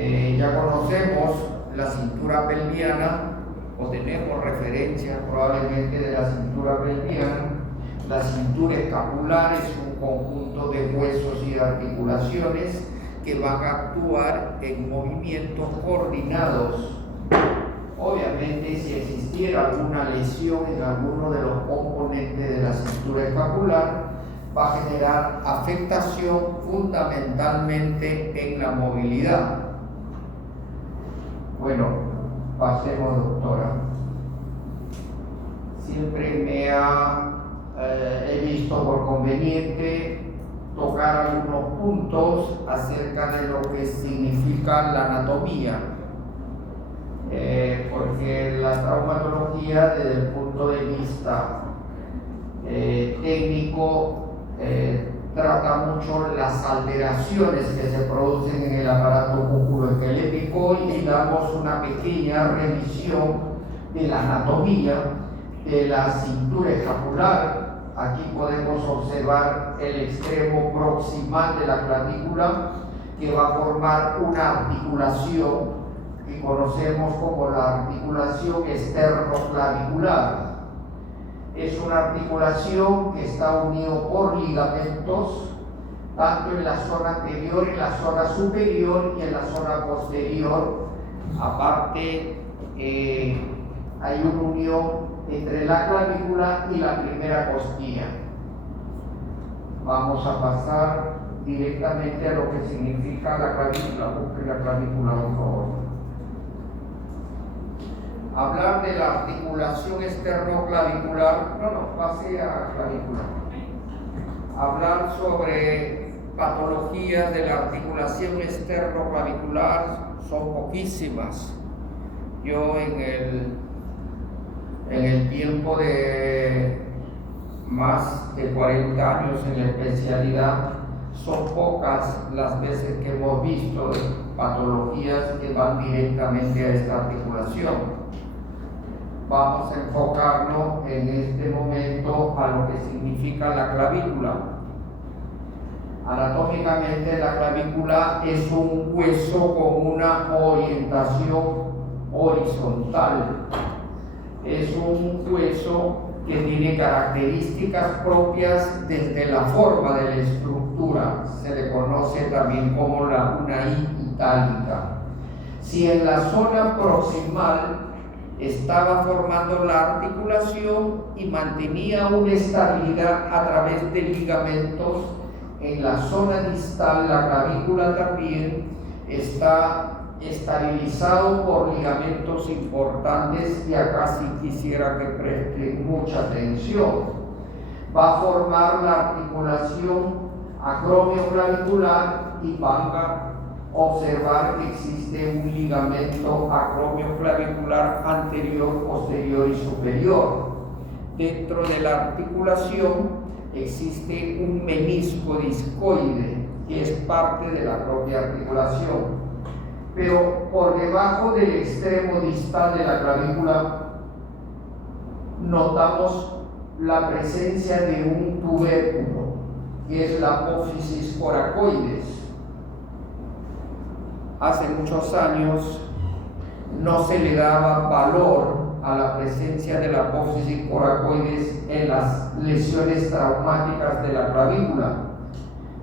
Ya conocemos la cintura pelviana, o tenemos referencia probablemente de la cintura pelviana. La cintura escapular es un conjunto de huesos y de articulaciones que van a actuar en movimientos coordinados. Obviamente, si existiera alguna lesión en alguno de los componentes de la cintura escapular, va a generar afectación fundamentalmente en la movilidad. Bueno, pasemos, doctora. Siempre he visto por conveniente tocar algunos puntos acerca de lo que significa la anatomía, porque la traumatología, desde el punto de vista técnico, trata mucho las alteraciones que se producen en el aparato musculoesquelético, y damos una pequeña revisión de la anatomía de la cintura escapular. Aquí podemos observar el extremo proximal de la clavícula, que va a formar una articulación que conocemos como la articulación esternoclavicular. Es una articulación que está unida por ligamentos, tanto en la zona anterior, en la zona superior y en la zona posterior. Aparte, hay una unión entre la clavícula y la primera costilla. Vamos a pasar directamente a lo que significa la clavícula. Busque la clavícula, por favor. Hablar de la articulación esternoclavicular, pase a clavícula. Hablar sobre patologías de la articulación esternoclavicular son poquísimas. Yo en el tiempo de más de 40 años en la especialidad, son pocas las veces que hemos visto patologías que van directamente a esta articulación. Vamos a enfocarnos en este momento a lo que significa la clavícula. Anatómicamente, la clavícula es un hueso con una orientación horizontal. Es un hueso que tiene características propias desde la forma de la estructura. Se le conoce también como una I itálica. Si en la zona proximal estaba formando la articulación y mantenía una estabilidad a través de ligamentos, en la zona distal la clavícula también está estabilizado por ligamentos importantes, y acá sí quisiera que presten mucha atención. Va a formar la articulación acromioclavicular y van a observar que existe un ligamento acromioclavicular anterior, posterior y superior. Dentro de la articulación existe un menisco discoide, que es parte de la propia articulación. Pero por debajo del extremo distal de la clavícula notamos la presencia de un tubérculo, que es la apófisis coracoides. Hace muchos años no se le daba valor a la presencia de la apófisis coracoides en las lesiones traumáticas de la clavícula.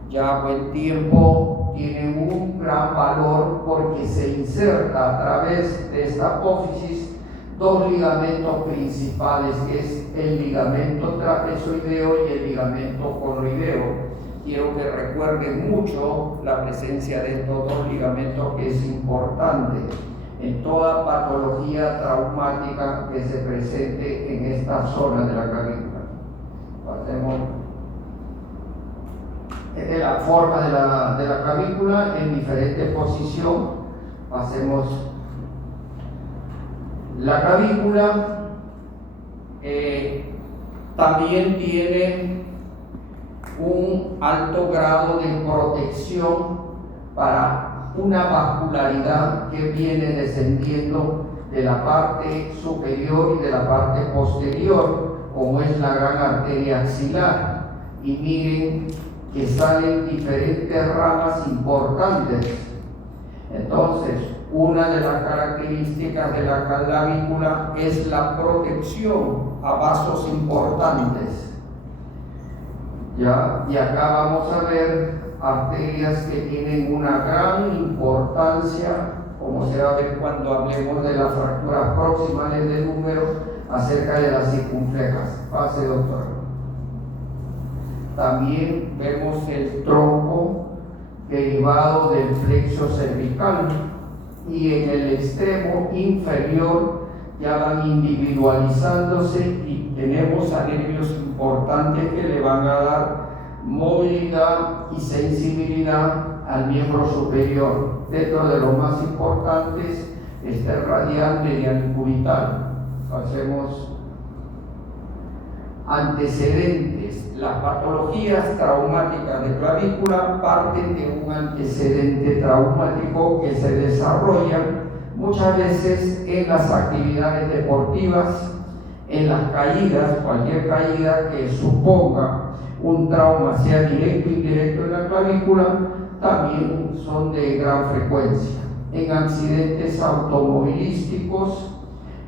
Ya a buen tiempo tiene un gran valor, porque se inserta a través de esta apófisis dos ligamentos principales, que es el ligamento trapezoideo y el ligamento conoideo. Quiero que recuerden mucho la presencia de estos dos ligamentos, que es importante en toda patología traumática que se presente en esta zona de la clavícula. Pasemos. Esta es la forma de la clavícula en diferente posición. Pasemos. La clavícula también tiene un alto grado de protección para una vascularidad que viene descendiendo de la parte superior y de la parte posterior, como es la gran arteria axilar. Y miren que salen diferentes ramas importantes. Entonces, una de las características de la clavícula es la protección a vasos importantes. ¿Ya? Y acá vamos a ver arterias que tienen una gran importancia, como se va a ver cuando hablemos de las fracturas proximales del húmero acerca de las circunflejas. Pase, doctor. También vemos el tronco derivado del plexo cervical, y en el extremo inferior ya van individualizándose y tenemos nervios importantes que le van a dar movilidad y sensibilidad al miembro superior. Dentro de los más importantes está el radial medial cubital. Hacemos antecedentes. Las patologías traumáticas de clavícula parten de un antecedente traumático que se desarrolla muchas veces en las actividades deportivas, en las caídas, cualquier caída que suponga un trauma, sea directo o indirecto en la clavícula, también son de gran frecuencia. En accidentes automovilísticos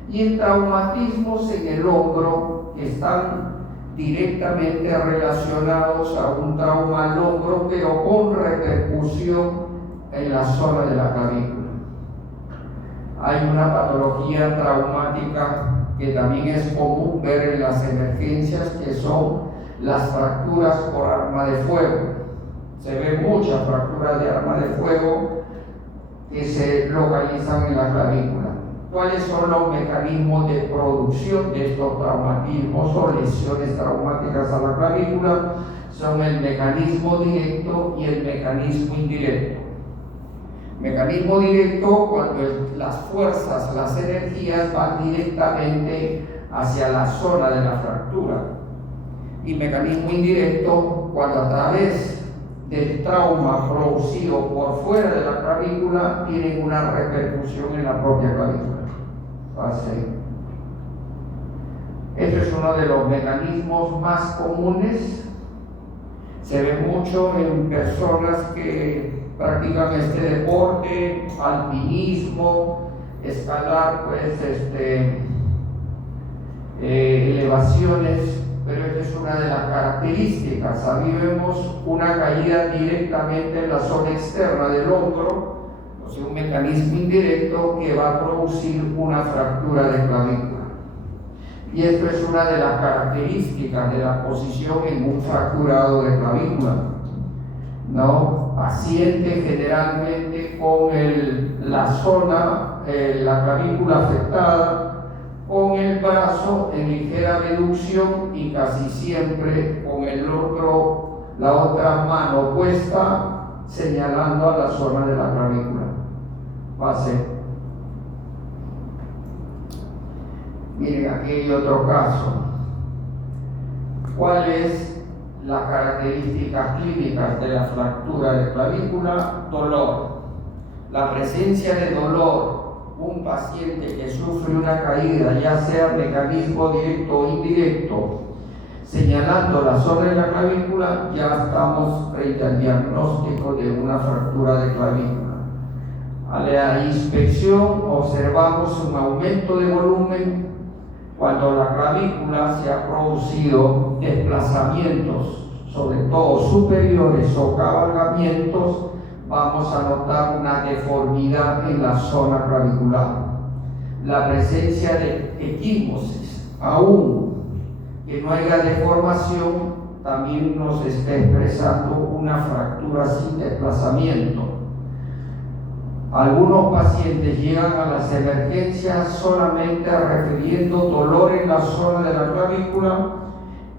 y en traumatismos en el hombro que están directamente relacionados a un trauma al hombro, pero con repercusión en la zona de la clavícula. Hay una patología traumática que también es común ver en las emergencias, que son las fracturas por arma de fuego. Se ven muchas fracturas de arma de fuego que se localizan en la clavícula. ¿Cuáles son los mecanismos de producción de estos traumatismos o lesiones traumáticas a la clavícula? Son el mecanismo directo y el mecanismo indirecto. Mecanismo directo, cuando las fuerzas, las energías van directamente hacia la zona de la fractura. Y mecanismo indirecto, cuando a través del trauma producido por fuera de la clavícula tienen una repercusión en la propia clavícula. Así. Este es uno de los mecanismos más comunes. Se ve mucho en personas que practican este deporte, alpinismo, escalar, pues, elevaciones, pero esta es una de las características. Aquí vemos una caída directamente en la zona externa del hombro, o sea, un mecanismo indirecto que va a producir una fractura de clavícula. Y esto es una de las características de la posición en un fracturado de clavícula, ¿no? Paciente generalmente con la zona, la clavícula afectada, con el brazo en ligera reducción y casi siempre con la otra mano puesta señalando a la zona de la clavícula. Pase. Miren, aquí hay otro caso. ¿Cuál es las características clínicas de la fractura de clavícula? Dolor. La presencia de dolor. Un paciente que sufre una caída, ya sea mecanismo directo o indirecto, señalando la zona de la clavícula, ya estamos frente al diagnóstico de una fractura de clavícula. A la inspección observamos un aumento de volumen cuando la clavícula se ha producido desplazamientos, sobre todo superiores o cabalgamientos. Vamos a notar una deformidad en la zona clavicular. La presencia de equimosis, aún que no haya deformación, también nos está expresando una fractura sin desplazamiento. Algunos pacientes llegan a las emergencias solamente refiriendo dolor en la zona de la clavícula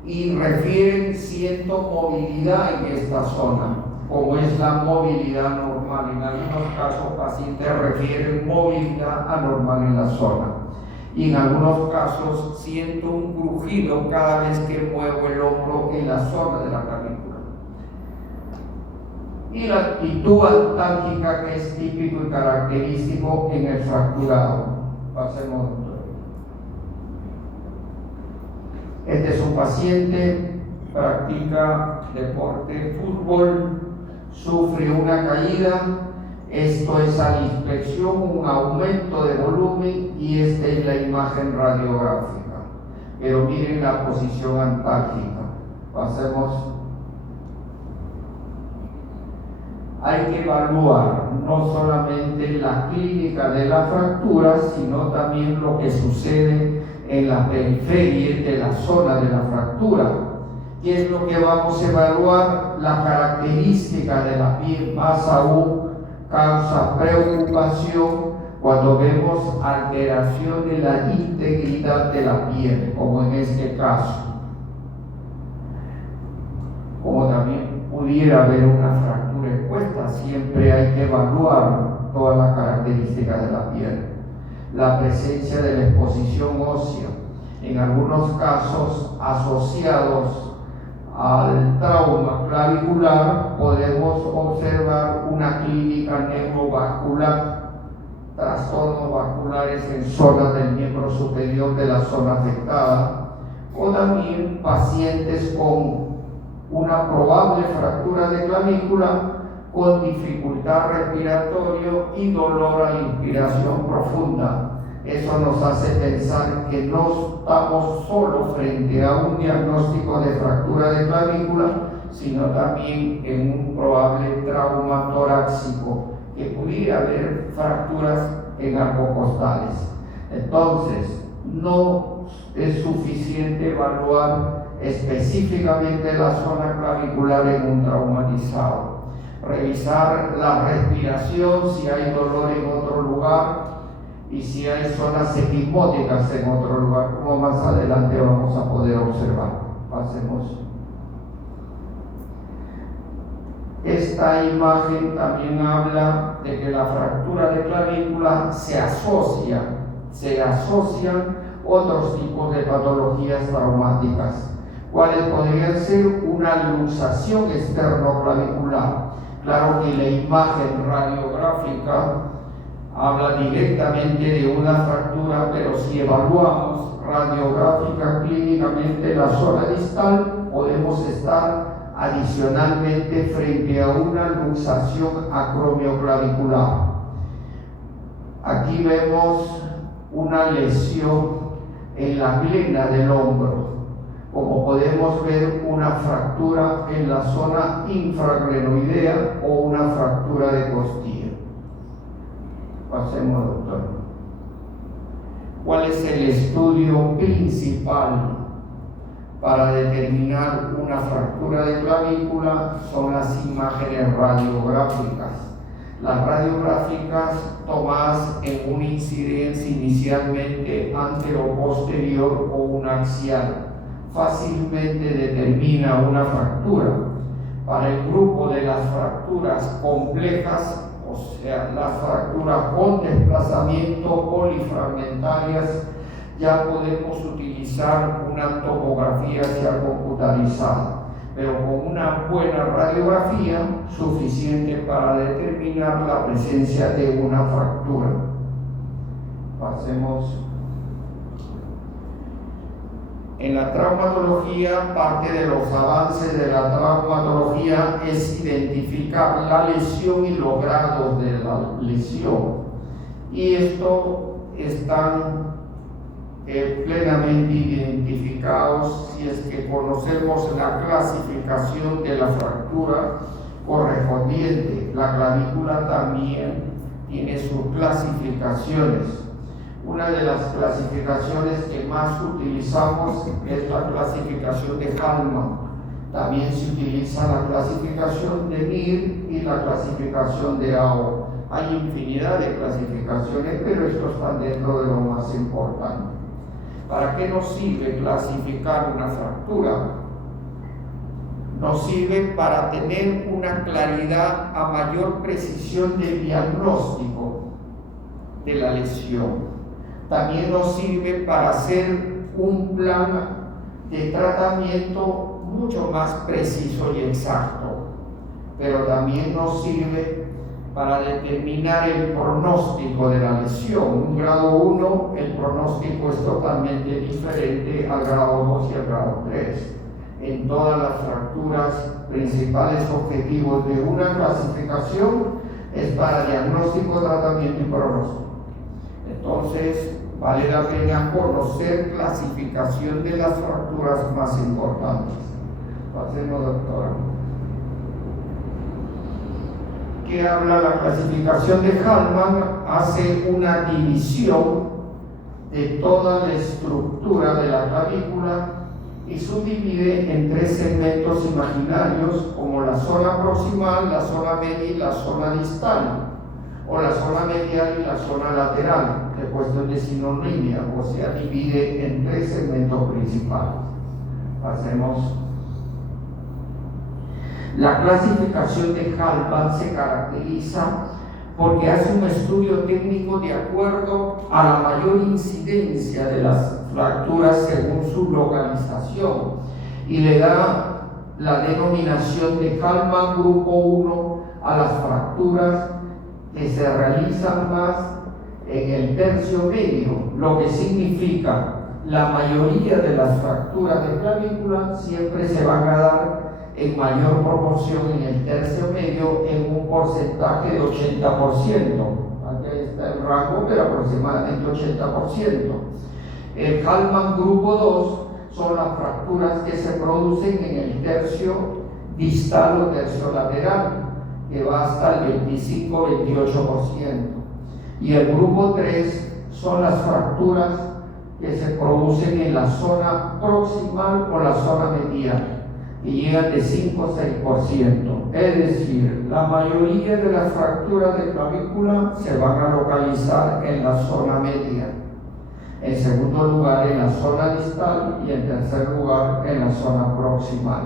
y refieren siento movilidad en esta zona, como es la movilidad normal. En algunos casos, pacientes refieren movilidad anormal en la zona. Y en algunos casos, siento un crujido cada vez que muevo el hombro en la zona de la clavícula. Y la actitud altálgica, que es típico y característico en el fracturado. Pasemos, doctor. Este es un paciente, practica deporte, fútbol, sufre una caída, Esto es a la inspección un aumento de volumen y esta es la imagen radiográfica. Pero miren la posición antálgica. Pasemos. Hay que evaluar no solamente la clínica de la fractura, sino también lo que sucede en la periferia de la zona de la fractura. ¿Qué es lo que vamos a evaluar? La característica de la piel, más aún causa preocupación cuando vemos alteración de la integridad de la piel, como en este caso. Como también pudiera haber una fractura expuesta, siempre hay que evaluar todas las características de la piel. La presencia de la exposición ósea, en algunos casos asociados al trauma clavicular, podemos observar una clínica neurovascular, trastornos vasculares en zonas del miembro superior de la zona afectada, o también pacientes con una probable fractura de clavícula con dificultad respiratoria y dolor a la inspiración profunda. Eso nos hace pensar que no estamos solo frente a un diagnóstico de fractura de clavícula, sino también en un probable trauma torácico, que pudiera haber fracturas en arcocostales. Entonces, no es suficiente evaluar específicamente la zona clavicular en un traumatizado. Revisar la respiración, si hay dolor en otro lugar y si hay zonas equimóticas en otro lugar, como más adelante vamos a poder observar. Pasemos. Esta imagen también habla de que la fractura de clavícula se asocian otros tipos de patologías traumáticas. ¿Cuáles podrían ser? Una luxación externoclavicular. Claro que la imagen radiográfica habla directamente de una fractura, pero si evaluamos radiográfica clínicamente la zona distal, podemos estar adicionalmente frente a una luxación acromioclavicular. Aquí vemos una lesión en la glena del hombro. Como podemos ver, una fractura en la zona infraglenoidea o una fractura de costilla. Pasemos, doctor. ¿Cuál es el estudio principal para determinar una fractura de clavícula? Son las imágenes radiográficas. Las radiográficas tomadas en una incidencia inicialmente antero-posterior o una axial fácilmente determina una fractura. Para el grupo de las fracturas complejas, o sea, las fracturas con desplazamiento polifragmentarias, ya podemos utilizar una tomografía computarizada, pero con una buena radiografía suficiente para determinar la presencia de una fractura. Pasemos. En la traumatología, parte de los avances de la traumatología es identificar la lesión y los grados de la lesión. Y esto están plenamente identificados si es que conocemos la clasificación de la fractura correspondiente. La clavícula también tiene sus clasificaciones. Una de las clasificaciones que más utilizamos es la clasificación de Hallman. También se utiliza la clasificación de Mir y la clasificación de AO. Hay infinidad de clasificaciones, pero estos están dentro de lo más importante. ¿Para qué nos sirve clasificar una fractura? Nos sirve para tener una claridad a mayor precisión del diagnóstico de la lesión. También nos sirve para hacer un plan de tratamiento mucho más preciso y exacto, pero también nos sirve para determinar el pronóstico de la lesión. Un grado 1, el pronóstico es totalmente diferente al grado 2 y al grado 3. En todas las fracturas, principales objetivos de una clasificación es para diagnóstico, tratamiento y pronóstico. Entonces, vale la pena conocer clasificación de las fracturas más importantes. Pasemos, doctora. ¿Qué habla la clasificación de Hallman? Hace una división de toda la estructura de la clavícula y subdivide en 3 segmentos imaginarios, como la zona proximal, la zona media y la zona distal, o la zona medial y la zona lateral, que cuestión de sinonimia, o sea, divide en 3 segmentos principales. Hacemos. La clasificación de Hallman se caracteriza porque hace un estudio técnico de acuerdo a la mayor incidencia de las fracturas según su localización y le da la denominación de Hallman grupo 1 a las fracturas que se realizan más en el tercio medio, lo que significa la mayoría de las fracturas de clavícula siempre se van a dar en mayor proporción en el tercio medio en un porcentaje de 80%. Aquí está el rango, pero aproximadamente 80%. El Hallman grupo 2 son las fracturas que se producen en el tercio distal o tercio lateral, que va hasta el 25-28%. Y el grupo 3 son las fracturas que se producen en la zona proximal o la zona medial, que llegan de 5 a 6%. Es decir, la mayoría de las fracturas de clavícula se van a localizar en la zona media, en segundo lugar en la zona distal y en tercer lugar en la zona proximal.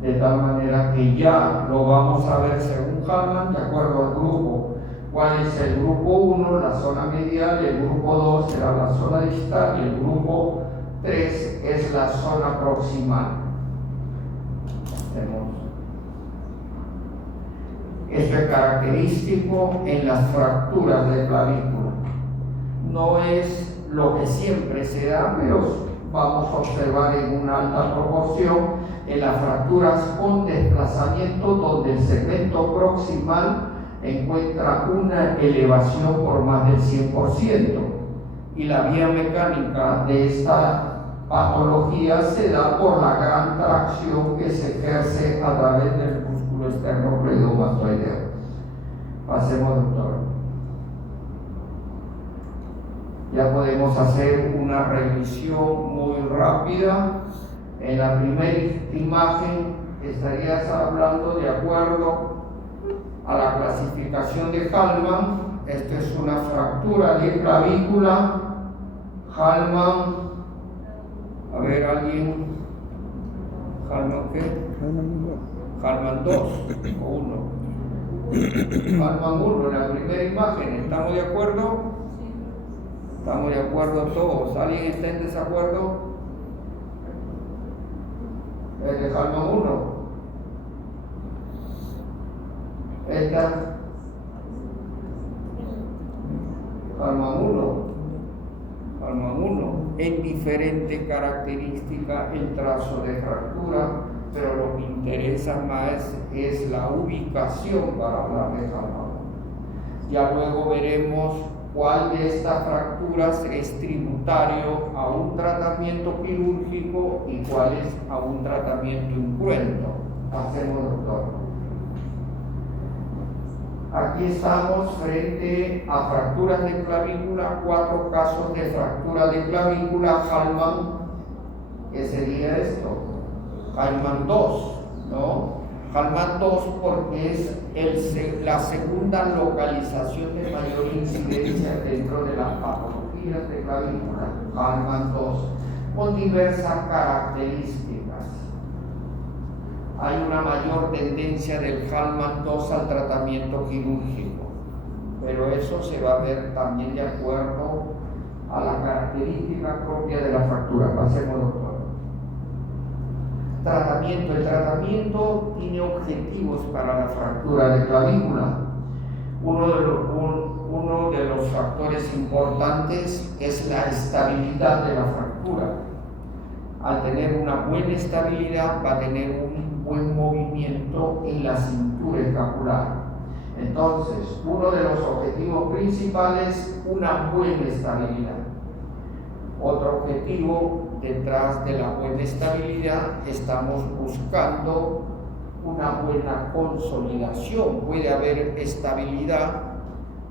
De tal manera que ya lo vamos a ver según Hallman, de acuerdo al grupo. ¿Cuál es el grupo 1? La zona medial, el grupo 2 será la zona distal y el grupo 3 es la zona proximal. Esto es característico en las fracturas de clavícula. No es lo que siempre se da, pero vamos a observar en una alta proporción en las fracturas con desplazamiento donde el segmento proximal encuentra una elevación por más del 100%, y la vía mecánica de esta patología se da por la gran tracción que se ejerce a través del músculo esternocleidomastoideo. Pasemos, doctor. Ya podemos hacer una revisión muy rápida. En la primera imagen estarías hablando de acuerdo a la clasificación de Hallman. Esta es una fractura de clavícula. Hallman, a ver, alguien. ¿Hallman qué? Hallman 2 o 1. Hallman 1, en la primera imagen. ¿Estamos de acuerdo? Estamos de acuerdo todos. ¿Alguien está en desacuerdo? ¿Es de Hallman 1? Esta, Hallman 1. Hallman 1. En diferente característica el trazo de fractura, pero lo que interesa más es la ubicación para hablar de Hallman. Ya luego veremos cuál de estas fracturas es tributario a un tratamiento quirúrgico y cuál es a un tratamiento incruento. Hacemos, doctor. Aquí estamos frente a fracturas de clavícula, 4 casos de fractura de clavícula Hallman. ¿Qué sería esto? Hallman 2, ¿no? Hallman 2 porque es la segunda localización de mayor incidencia dentro de las patologías de clavícula. Hallman 2, con diversas características. Hay una mayor tendencia del Hallman 2 al tratamiento quirúrgico, pero eso se va a ver también de acuerdo a la característica propia de la fractura. Pasemos, doctor. Tratamiento. El tratamiento tiene objetivos para la fractura de clavícula. Uno de los factores importantes es la estabilidad de la fractura. Al tener una buena estabilidad va a tener un buen movimiento en la cintura escapular. Entonces, uno de los objetivos principales, una buena estabilidad. Otro objetivo, detrás de la buena estabilidad, estamos buscando una buena consolidación. Puede haber estabilidad,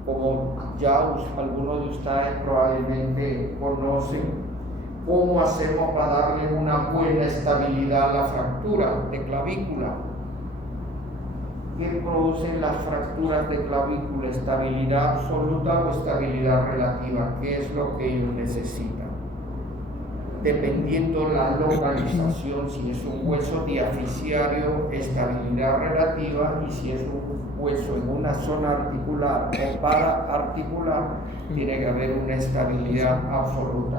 como ya algunos de ustedes probablemente conocen, cómo hacemos para darle una buena estabilidad a la fractura de clavícula. ¿Qué producen las fracturas de clavícula? ¿Estabilidad absoluta o estabilidad relativa? ¿Qué es lo que ellos necesitan? Dependiendo la localización, si es un hueso diaficiario, estabilidad relativa, y si es un hueso en una zona articular o paraarticular, tiene que haber una estabilidad absoluta.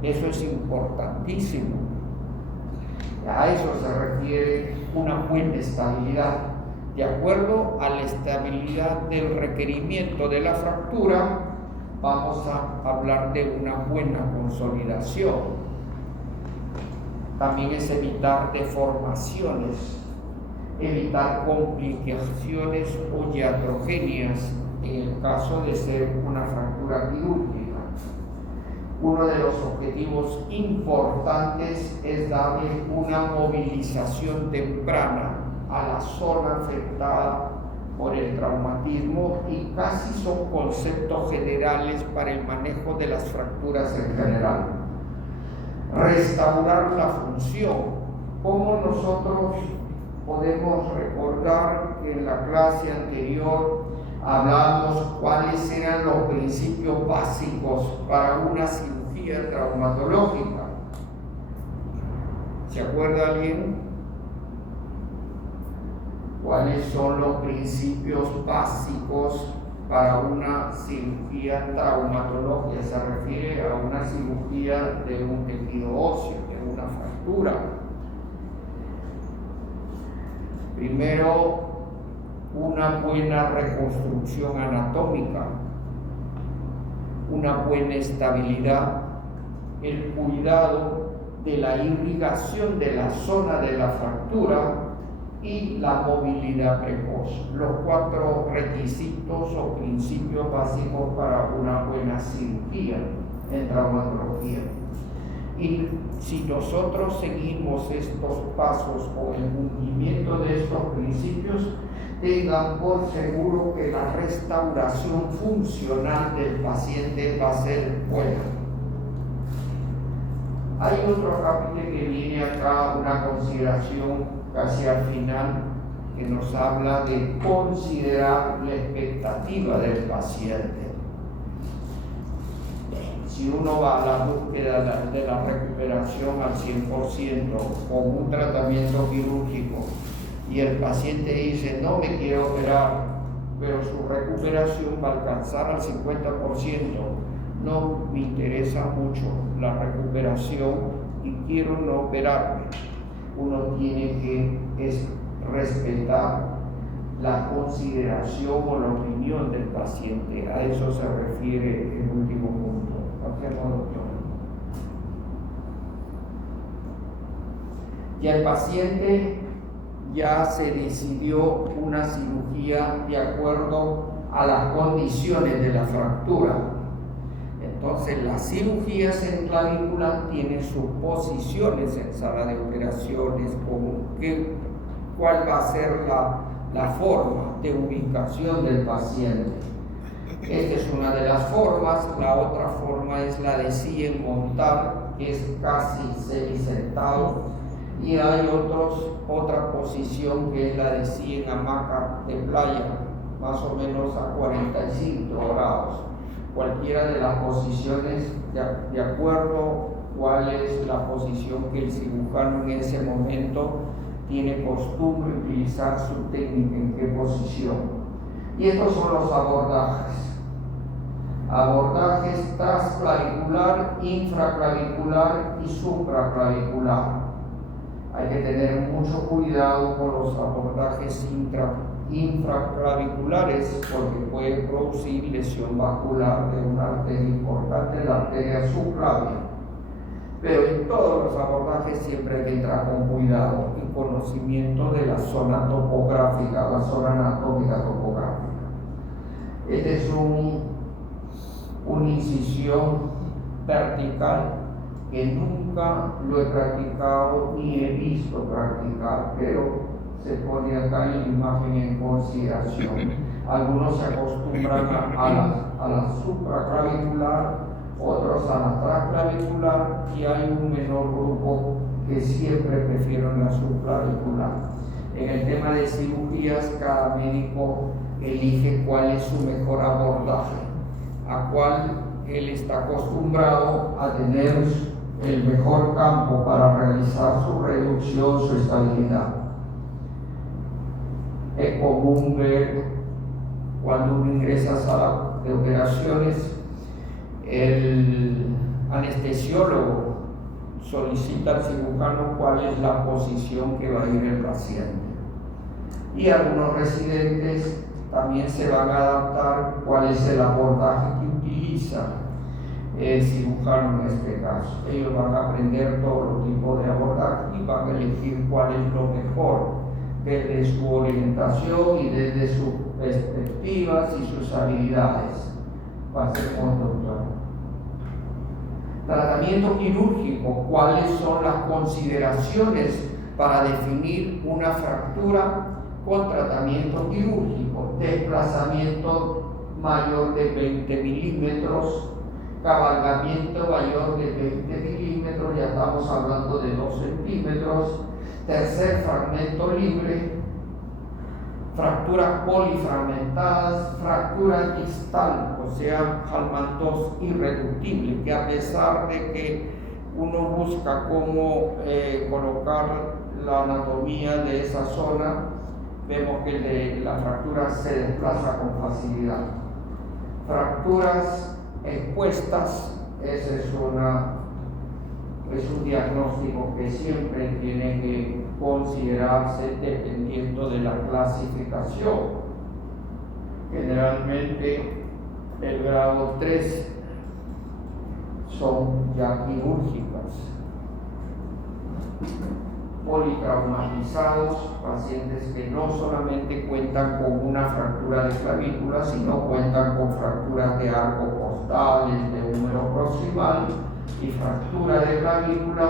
Eso es importantísimo. A eso se refiere una buena estabilidad. De acuerdo a la estabilidad del requerimiento de la fractura, vamos a hablar de una buena consolidación. También es evitar deformaciones, evitar complicaciones o iatrogenias en el caso de ser una fractura quirúrgica. Uno de los objetivos importantes es darle una movilización temprana a la zona afectada por el traumatismo, y casi son conceptos generales para el manejo de las fracturas en general. Restaurar la función. ¿Cómo nosotros podemos recordar que en la clase anterior hablamos cuáles eran los principios básicos para una cirugía traumatológica? ¿Se acuerda alguien? ¿Cuáles son los principios básicos para una cirugía traumatológica? Se refiere a una cirugía de un tejido óseo, de una fractura. Primero, una buena reconstrucción anatómica, una buena estabilidad, el cuidado de la irrigación de la zona de la fractura y la movilidad precoz. Los 4 requisitos o principios básicos para una buena cirugía en traumatología. Y si nosotros seguimos estos pasos o el cumplimiento de estos principios, tengan por seguro que la restauración funcional del paciente va a ser buena. Hay otro capítulo que viene acá, una consideración casi al final, que nos habla de considerar la expectativa del paciente. Si uno va a la búsqueda de la recuperación al 100% con un tratamiento quirúrgico y el paciente dice no me quiero operar, pero su recuperación va a alcanzar al 50%, no me interesa mucho la recuperación y quiero no operarme. Uno tiene que respetar la consideración o la opinión del paciente. A eso se refiere el último punto. Y el paciente ya se decidió una cirugía de acuerdo a las condiciones de la fractura. Entonces, las cirugías en clavícula tienen sus posiciones en sala de operaciones, cuál va a ser la forma de ubicación del paciente. Esta es una de las formas. La otra forma es la de silla en montar, que es casi semisentado, y hay otra posición que es la de silla en hamaca de playa, más o menos a 45 grados. Cualquiera de las posiciones, de acuerdo cuál es la posición que el cirujano en ese momento tiene costumbre de utilizar su técnica, en qué posición. Y estos son los abordajes. Abordajes transclavicular, infraclavicular y supraclavicular. Hay que tener mucho cuidado con los abordajes infraclaviculares porque puede producir lesión vascular de una arteria importante, la arteria subclavia. Pero en todos los abordajes siempre hay que entrar con cuidado y conocimiento de la zona topográfica, la zona anatómica topográfica. Este es una incisión vertical que nunca lo he practicado ni he visto practicar, pero se pone acá en la imagen en consideración. Algunos se acostumbran a la supraclavicular, otros a la traclavicular, y hay un menor grupo que siempre prefieren la subclavicular. En el tema de cirugías, cada médico elige cuál es su mejor abordaje, a cuál él está acostumbrado a tener el mejor campo para realizar su reducción, su estabilidad. Es común ver cuando uno ingresa a sala de operaciones, el anestesiólogo solicita al cirujano cuál es la posición que va a ir el paciente. Y algunos residentes también se van a adaptar cuál es el abordaje que utiliza el cirujano en este caso. Ellos van a aprender todos los tipos de abordaje y van a elegir cuál es lo mejor desde su orientación y desde sus perspectivas y sus habilidades. Pasemos, doctor. Tratamiento quirúrgico. ¿Cuáles son las consideraciones para definir una fractura con tratamiento quirúrgico? Desplazamiento mayor de 20 milímetros, cabalgamiento mayor de 20 milímetros, ya estamos hablando de 2 centímetros, tercer fragmento libre, fracturas polifragmentadas, fractura distal, o sea, Hallman-2 irreductible, que a pesar de que uno busca cómo colocar la anatomía de esa zona, vemos que la fractura se desplaza con facilidad. Fracturas expuestas, ese es un diagnóstico que siempre tiene que considerarse dependiendo de la clasificación. Generalmente el grado 3 son ya quirúrgicas. Politraumatizados, pacientes que no solamente cuentan con una fractura de clavícula, sino cuentan con fracturas de arco costales, de húmero proximal, y fractura de clavícula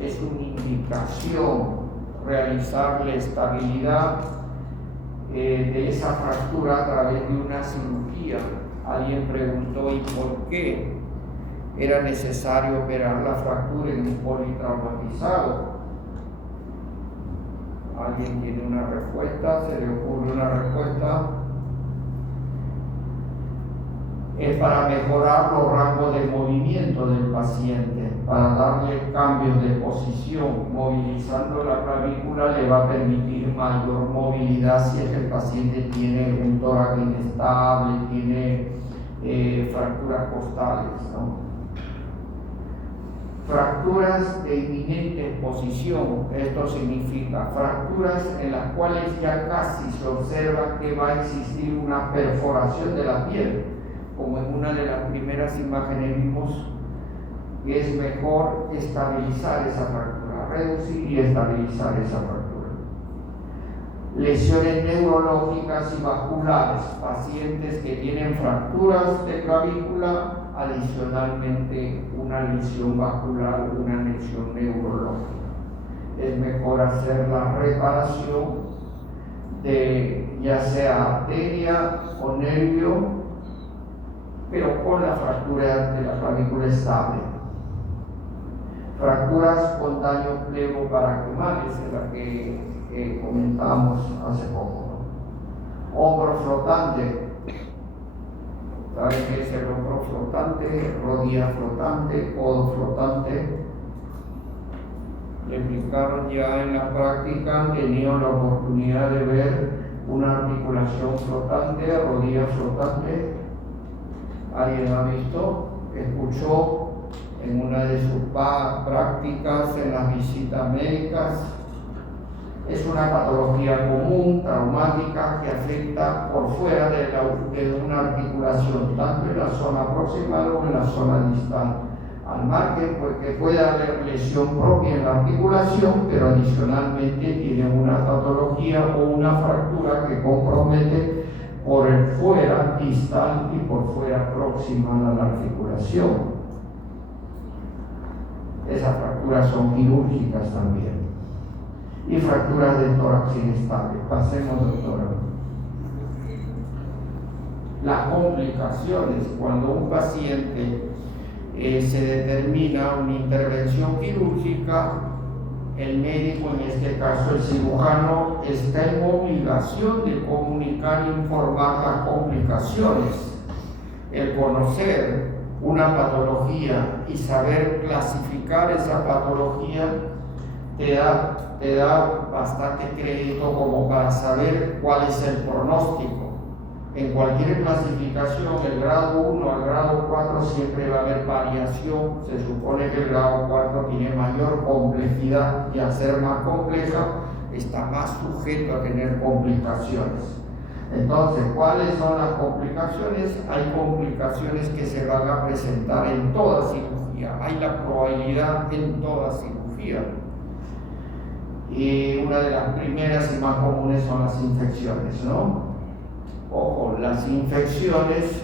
es una indicación realizar la estabilidad de esa fractura a través de una cirugía. Alguien preguntó, ¿y por qué era necesario operar la fractura en un politraumatizado? ¿Alguien tiene una respuesta? ¿Se le ocurre una respuesta? Es para mejorar los rangos de movimiento del paciente, para darle cambios de posición. Movilizando la clavícula le va a permitir mayor movilidad si es que el paciente tiene un tórax inestable, tiene fracturas costales, ¿no? Fracturas de inminente exposición, esto significa fracturas en las cuales ya casi se observa que va a existir una perforación de la piel, como en una de las primeras imágenes vimos, que es mejor estabilizar esa fractura, reducir y estabilizar esa fractura. Lesiones neurológicas y vasculares, pacientes que tienen fracturas de clavícula, adicionalmente una lesión vascular, una lesión neurológica. Es mejor hacer la reparación de ya sea arteria o nervio, pero con la fractura de la clavícula estable. Fracturas con daños pleuroparaquimales, de la que comentamos hace poco. Hombro flotante. ¿Saben qué es el hombro flotante? Rodilla flotante, codo flotante. Le explicaron ya en la práctica, han tenido la oportunidad de ver una articulación flotante, rodilla flotante. ¿Alguien ha visto? ¿Escuchó en una de sus prácticas en las visitas médicas? Es una patología común, traumática, que afecta por fuera de una articulación, tanto en la zona proximal como en la zona distal. Al margen, porque puede haber lesión propia en la articulación, pero adicionalmente tiene una patología o una fractura que compromete por el fuera distal y por fuera próxima a la articulación. Esas fracturas son quirúrgicas también. Y fracturas del tórax inestable. Pasemos, doctora. Las complicaciones, cuando un paciente se determina una intervención quirúrgica, el médico, en este caso el cirujano, está en obligación de comunicar e informar las complicaciones. El conocer una patología y saber clasificar esa patología te da bastante crédito como para saber cuál es el pronóstico. En cualquier clasificación, el grado 1 al grado 4 siempre va a haber variación. Se supone que el grado 4 tiene mayor complejidad y al ser más compleja está más sujeto a tener complicaciones. Entonces, ¿cuáles son las complicaciones? Hay complicaciones que se van a presentar en toda cirugía. Hay la probabilidad en toda cirugía. Y una de las primeras y más comunes son las infecciones, ¿no? Ojo, las infecciones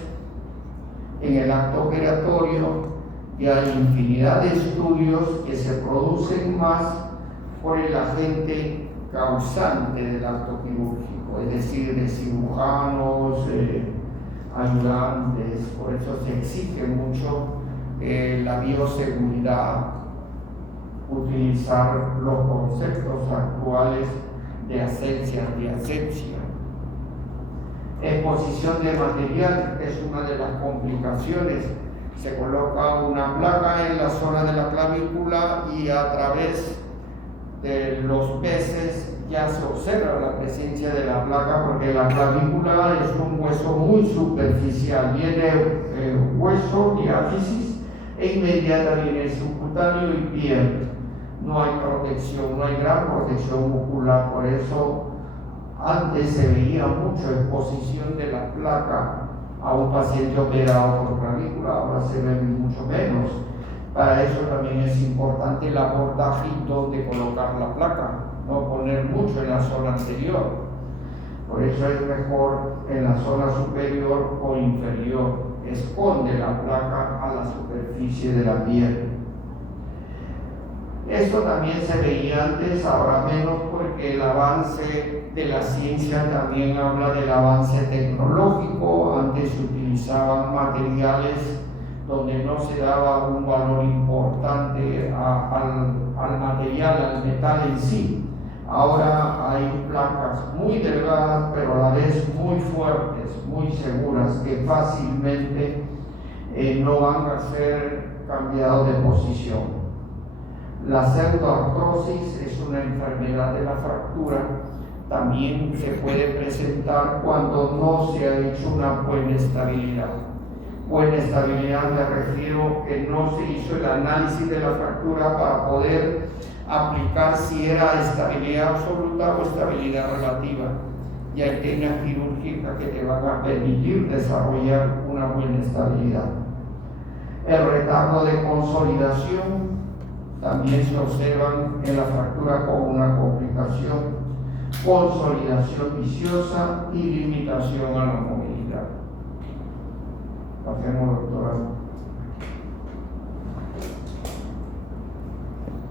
en el acto operatorio, y hay infinidad de estudios que se producen más por el agente causante del acto quirúrgico, es decir, de cirujanos, ayudantes. Por eso se exige mucho la bioseguridad, utilizar los conceptos actuales de asepsia, antiasepsia. Exposición de material es una de las complicaciones. Se coloca una placa en la zona de la clavícula y a través de los meses ya se observa la presencia de la placa, porque la clavícula es un hueso muy superficial. Viene hueso, diáfisis, e inmediata viene el subcutáneo y piel. No hay protección, no hay gran protección muscular, por eso antes se veía mucho exposición de la placa a un paciente operado por clavícula, ahora se ve mucho menos. Para eso también es importante el abordaje y dónde colocar la placa, no poner mucho en la zona anterior. Por eso es mejor en la zona superior o inferior. Esconde la placa a la superficie de la piel. Esto también se veía antes, ahora menos, porque el avance de la ciencia también habla del avance tecnológico. Antes se utilizaban materiales donde no se daba un valor importante al material, al metal en sí. Ahora hay placas muy delgadas, pero a la vez muy fuertes, muy seguras, que fácilmente no van a ser cambiadas de posición. La pseudoartrosis es una enfermedad de la fractura. También se puede presentar cuando no se ha hecho una buena estabilidad. Buena estabilidad me refiero que no se hizo el análisis de la fractura para poder aplicar si era estabilidad absoluta o estabilidad relativa. Y hay técnicas quirúrgicas que te van a permitir desarrollar una buena estabilidad. El retardo de consolidación también se observan en la fractura como una complicación. Consolidación viciosa y limitación a la movilidad. Pasemos, doctora.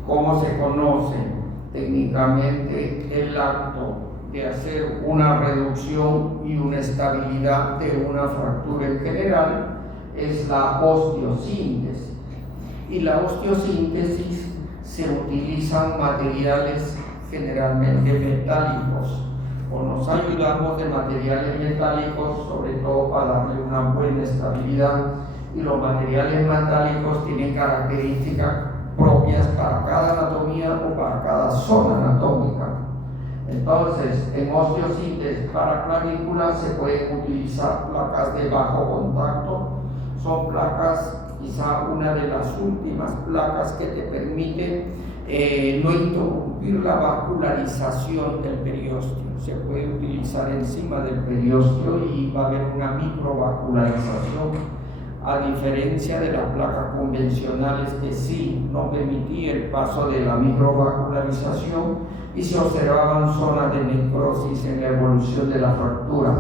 ¿Cómo se conoce técnicamente el acto de hacer una reducción y una estabilidad de una fractura en general? Es la osteosíntesis. Y la osteosíntesis se utilizan materiales generalmente metálicos, o nos ayudamos de materiales metálicos sobre todo para darle una buena estabilidad, y los materiales metálicos tienen características propias para cada anatomía o para cada zona anatómica. Entonces, en osteosíntesis para clavícula se pueden utilizar placas de bajo contacto. Son placas, quizá una de las últimas placas que te permiten no interrumpir la vascularización del periósteo. Se puede utilizar encima del periósteo y va a haber una microvascularización, a diferencia de las placas convencionales que sí no permitían el paso de la microvascularización y se observaban zonas de necrosis en la evolución de la fractura.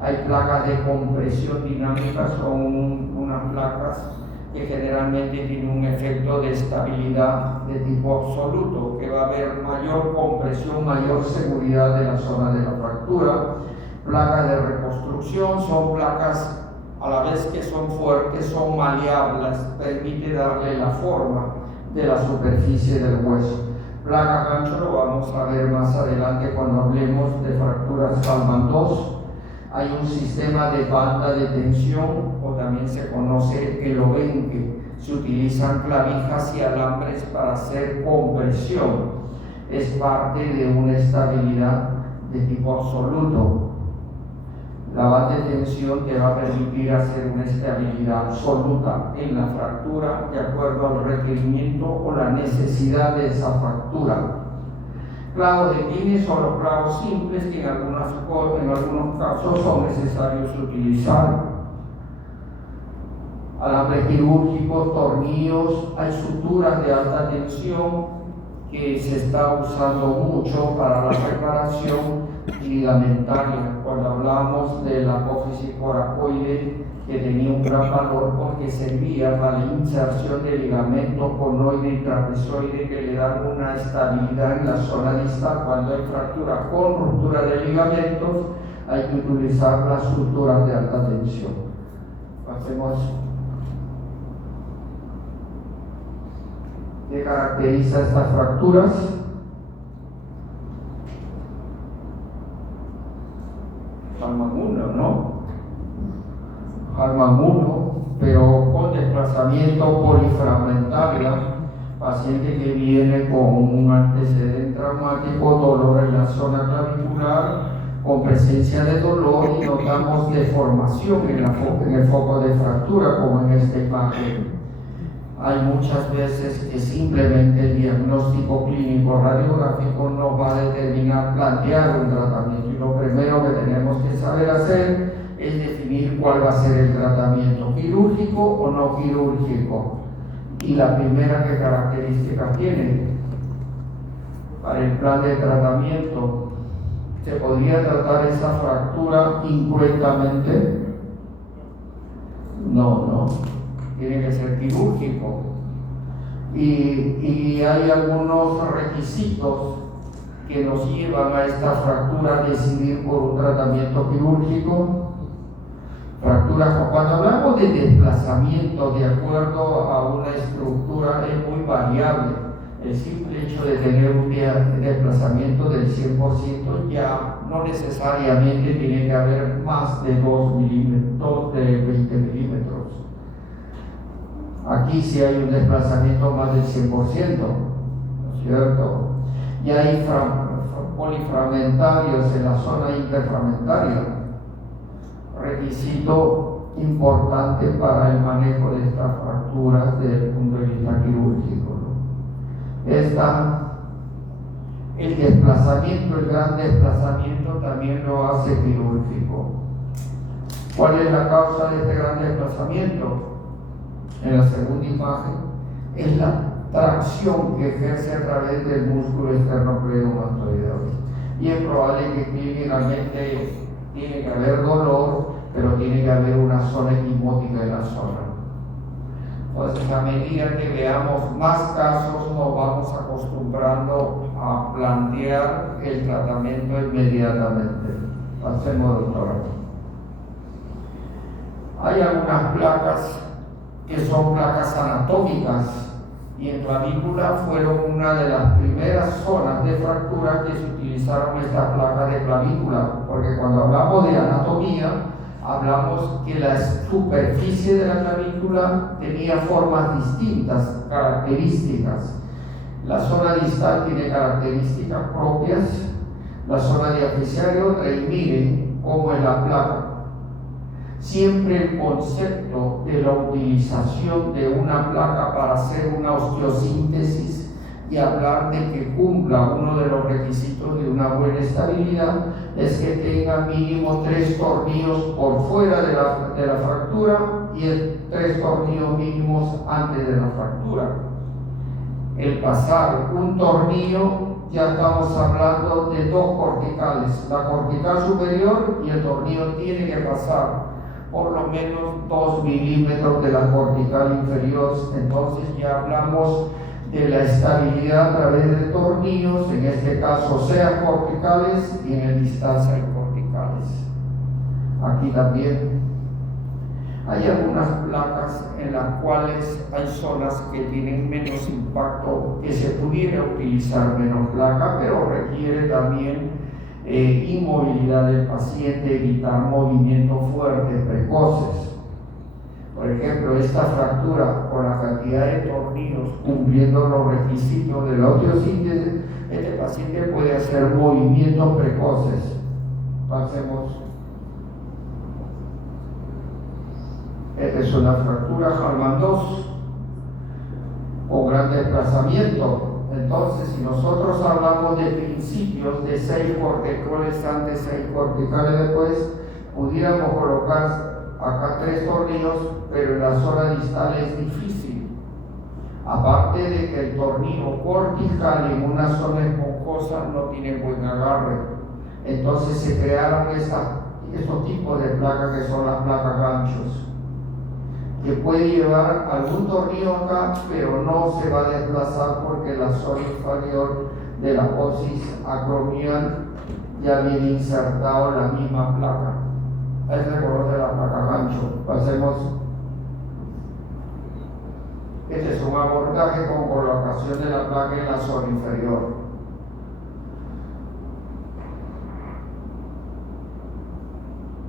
Hay placas de compresión dinámica, son unas placas que generalmente tienen un efecto de estabilidad de tipo absoluto, que va a haber mayor compresión, mayor seguridad de la zona de la fractura. Placas de reconstrucción son placas a la vez que son fuertes, son maleables, permite darle la forma de la superficie del hueso. Placa gancho lo vamos a ver más adelante cuando hablemos de fracturas Hallman II. Hay un sistema de banda de tensión, o también se conoce el obenque. Se utilizan clavijas y alambres para hacer compresión. Es parte de una estabilidad de tipo absoluto. La banda de tensión te va a permitir hacer una estabilidad absoluta en la fractura de acuerdo al requerimiento o la necesidad de esa fractura. Clavos de pines son los clavos simples que en algunos casos son necesarios utilizar. Alambres quirúrgicos, tornillos, hay suturas de alta tensión que se está usando mucho para la reparación ligamentaria. Cuando hablamos de la apófisis coracoide, que tenía un gran valor porque servía para la inserción de ligamentos conoide y trapezoide que le dan una estabilidad en la zona distal. Cuando hay fractura con ruptura de ligamentos, hay que utilizar las suturas de alta tensión. Hacemos. ¿Qué caracteriza estas fracturas? Hallman 1, ¿no? Hallman 1, pero con desplazamiento polifragmentario, paciente que viene con un antecedente traumático, dolor en la zona clavicular, con presencia de dolor y notamos deformación en el foco de fractura, como en esta imagen. Hay muchas veces que simplemente el diagnóstico clínico radiográfico nos va a determinar plantear un tratamiento, y lo primero que tenemos que saber hacer es definir cuál va a ser el tratamiento, quirúrgico o no quirúrgico. Y la primera, ¿qué características tiene? Para el plan de tratamiento, ¿se podría tratar esa fractura incorrectamente? No. Tiene que ser quirúrgico. Y hay algunos requisitos que nos llevan a esta fractura a decidir por un tratamiento quirúrgico. Cuando hablamos de desplazamiento de acuerdo a una estructura es muy variable. El simple hecho de tener un desplazamiento del 100% ya no necesariamente tiene que haber más de 2 milímetros, de 20 milímetros. Aquí sí hay un desplazamiento más del 100%, ¿no es cierto? Y hay polifragmentarios en la zona interfragmentaria, requisito importante para el manejo de estas fracturas desde el punto de vista quirúrgico, ¿no? El desplazamiento, el gran desplazamiento también lo hace quirúrgico. ¿Cuál es la causa de este gran desplazamiento? En la segunda imagen es la tracción que ejerce a través del músculo esternocleidomastoideo. Y es probable que clínicamente tiene que haber dolor, pero tiene que haber una zona equimótica en la zona. Entonces, a medida que veamos más casos, nos vamos acostumbrando a plantear el tratamiento inmediatamente. Hacemos, doctora. Hay algunas placas que son placas anatómicas, y en clavícula fueron una de las primeras zonas de fractura que se utilizaron estas placas de clavícula, porque cuando hablamos de anatomía, hablamos que la superficie de la clavícula tenía formas distintas, características. La zona distal tiene características propias, la zona diafisiaria otra, y miren cómo es la placa. Siempre el concepto de la utilización de una placa para hacer una osteosíntesis y hablar de que cumpla uno de los requisitos de una buena estabilidad es que tenga mínimo 3 tornillos por fuera de la fractura y 3 tornillos mínimos antes de la fractura. El pasar un tornillo ya estamos hablando de dos corticales, la cortical superior, y el tornillo tiene que pasar por lo menos 2 milímetros de la cortical inferior. Entonces ya hablamos de la estabilidad a través de tornillos, en este caso sea corticales y en el distal sean corticales. Aquí también hay algunas placas en las cuales hay zonas que tienen menos impacto, que se pudiera utilizar menos placa, pero requiere también inmovilidad del paciente, evitar movimientos fuertes, precoces. Por ejemplo, esta fractura con la cantidad de tornillos cumpliendo los requisitos de la osteosíntesis, este paciente puede hacer movimientos precoces. Pasemos. Esta es una fractura Hallman 2 o gran desplazamiento. Entonces, si nosotros hablamos de principios de 6 corticales antes, 6 corticales después, pudiéramos colocar acá 3 tornillos, pero en la zona distal es difícil. Aparte de que el tornillo cortical en una zona esponjosa no tiene buen agarre. Entonces se crearon estos tipos de placas que son las placas ganchos, que puede llevar algún tornillo acá, pero no se va a desplazar porque la zona inferior de la apófisis acromial ya viene insertado en la misma placa. Ahí se conoce la placa gancho. Pasemos. Este es un abordaje con colocación de la placa en la zona inferior.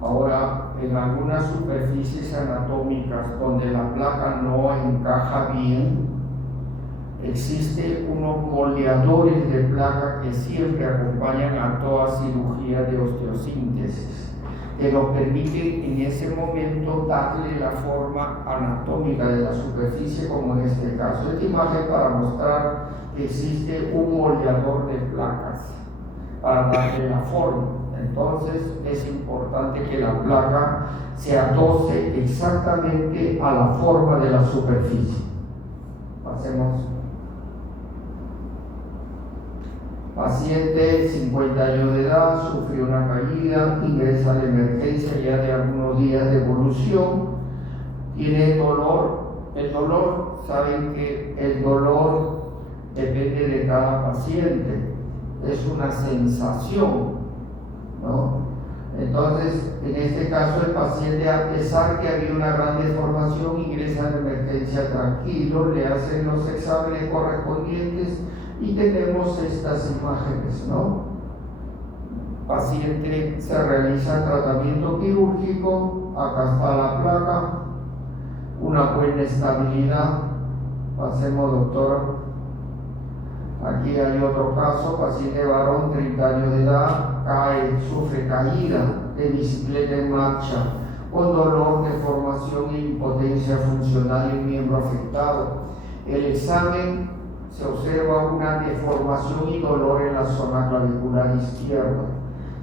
Ahora, en algunas superficies anatómicas donde la placa no encaja bien, existen unos moldeadores de placa que siempre acompañan a toda cirugía de osteosíntesis, que nos permiten en ese momento darle la forma anatómica de la superficie, como en este caso. Esta imagen para mostrar que existe un moldeador de placas para darle la forma. Entonces es importante que la placa se adose exactamente a la forma de la superficie. Pasemos. Paciente, 50 años de edad, sufrió una caída, ingresa a la emergencia ya de algunos días de evolución, tiene dolor. El dolor, saben que el dolor depende de cada paciente, es una sensación, ¿no? Entonces, en este caso, el paciente, a pesar que había una gran deformación, ingresa a la emergencia tranquilo, le hacen los exámenes correspondientes y tenemos estas imágenes, ¿no? Paciente se realiza tratamiento quirúrgico, acá está la placa, una buena estabilidad. Pasemos, doctor. Aquí hay otro caso, paciente varón, 30 años de edad, cae, sufre caída de bicicleta en marcha, con dolor, deformación e impotencia funcional en miembro afectado. El examen se observa una deformación y dolor en la zona clavicular izquierda.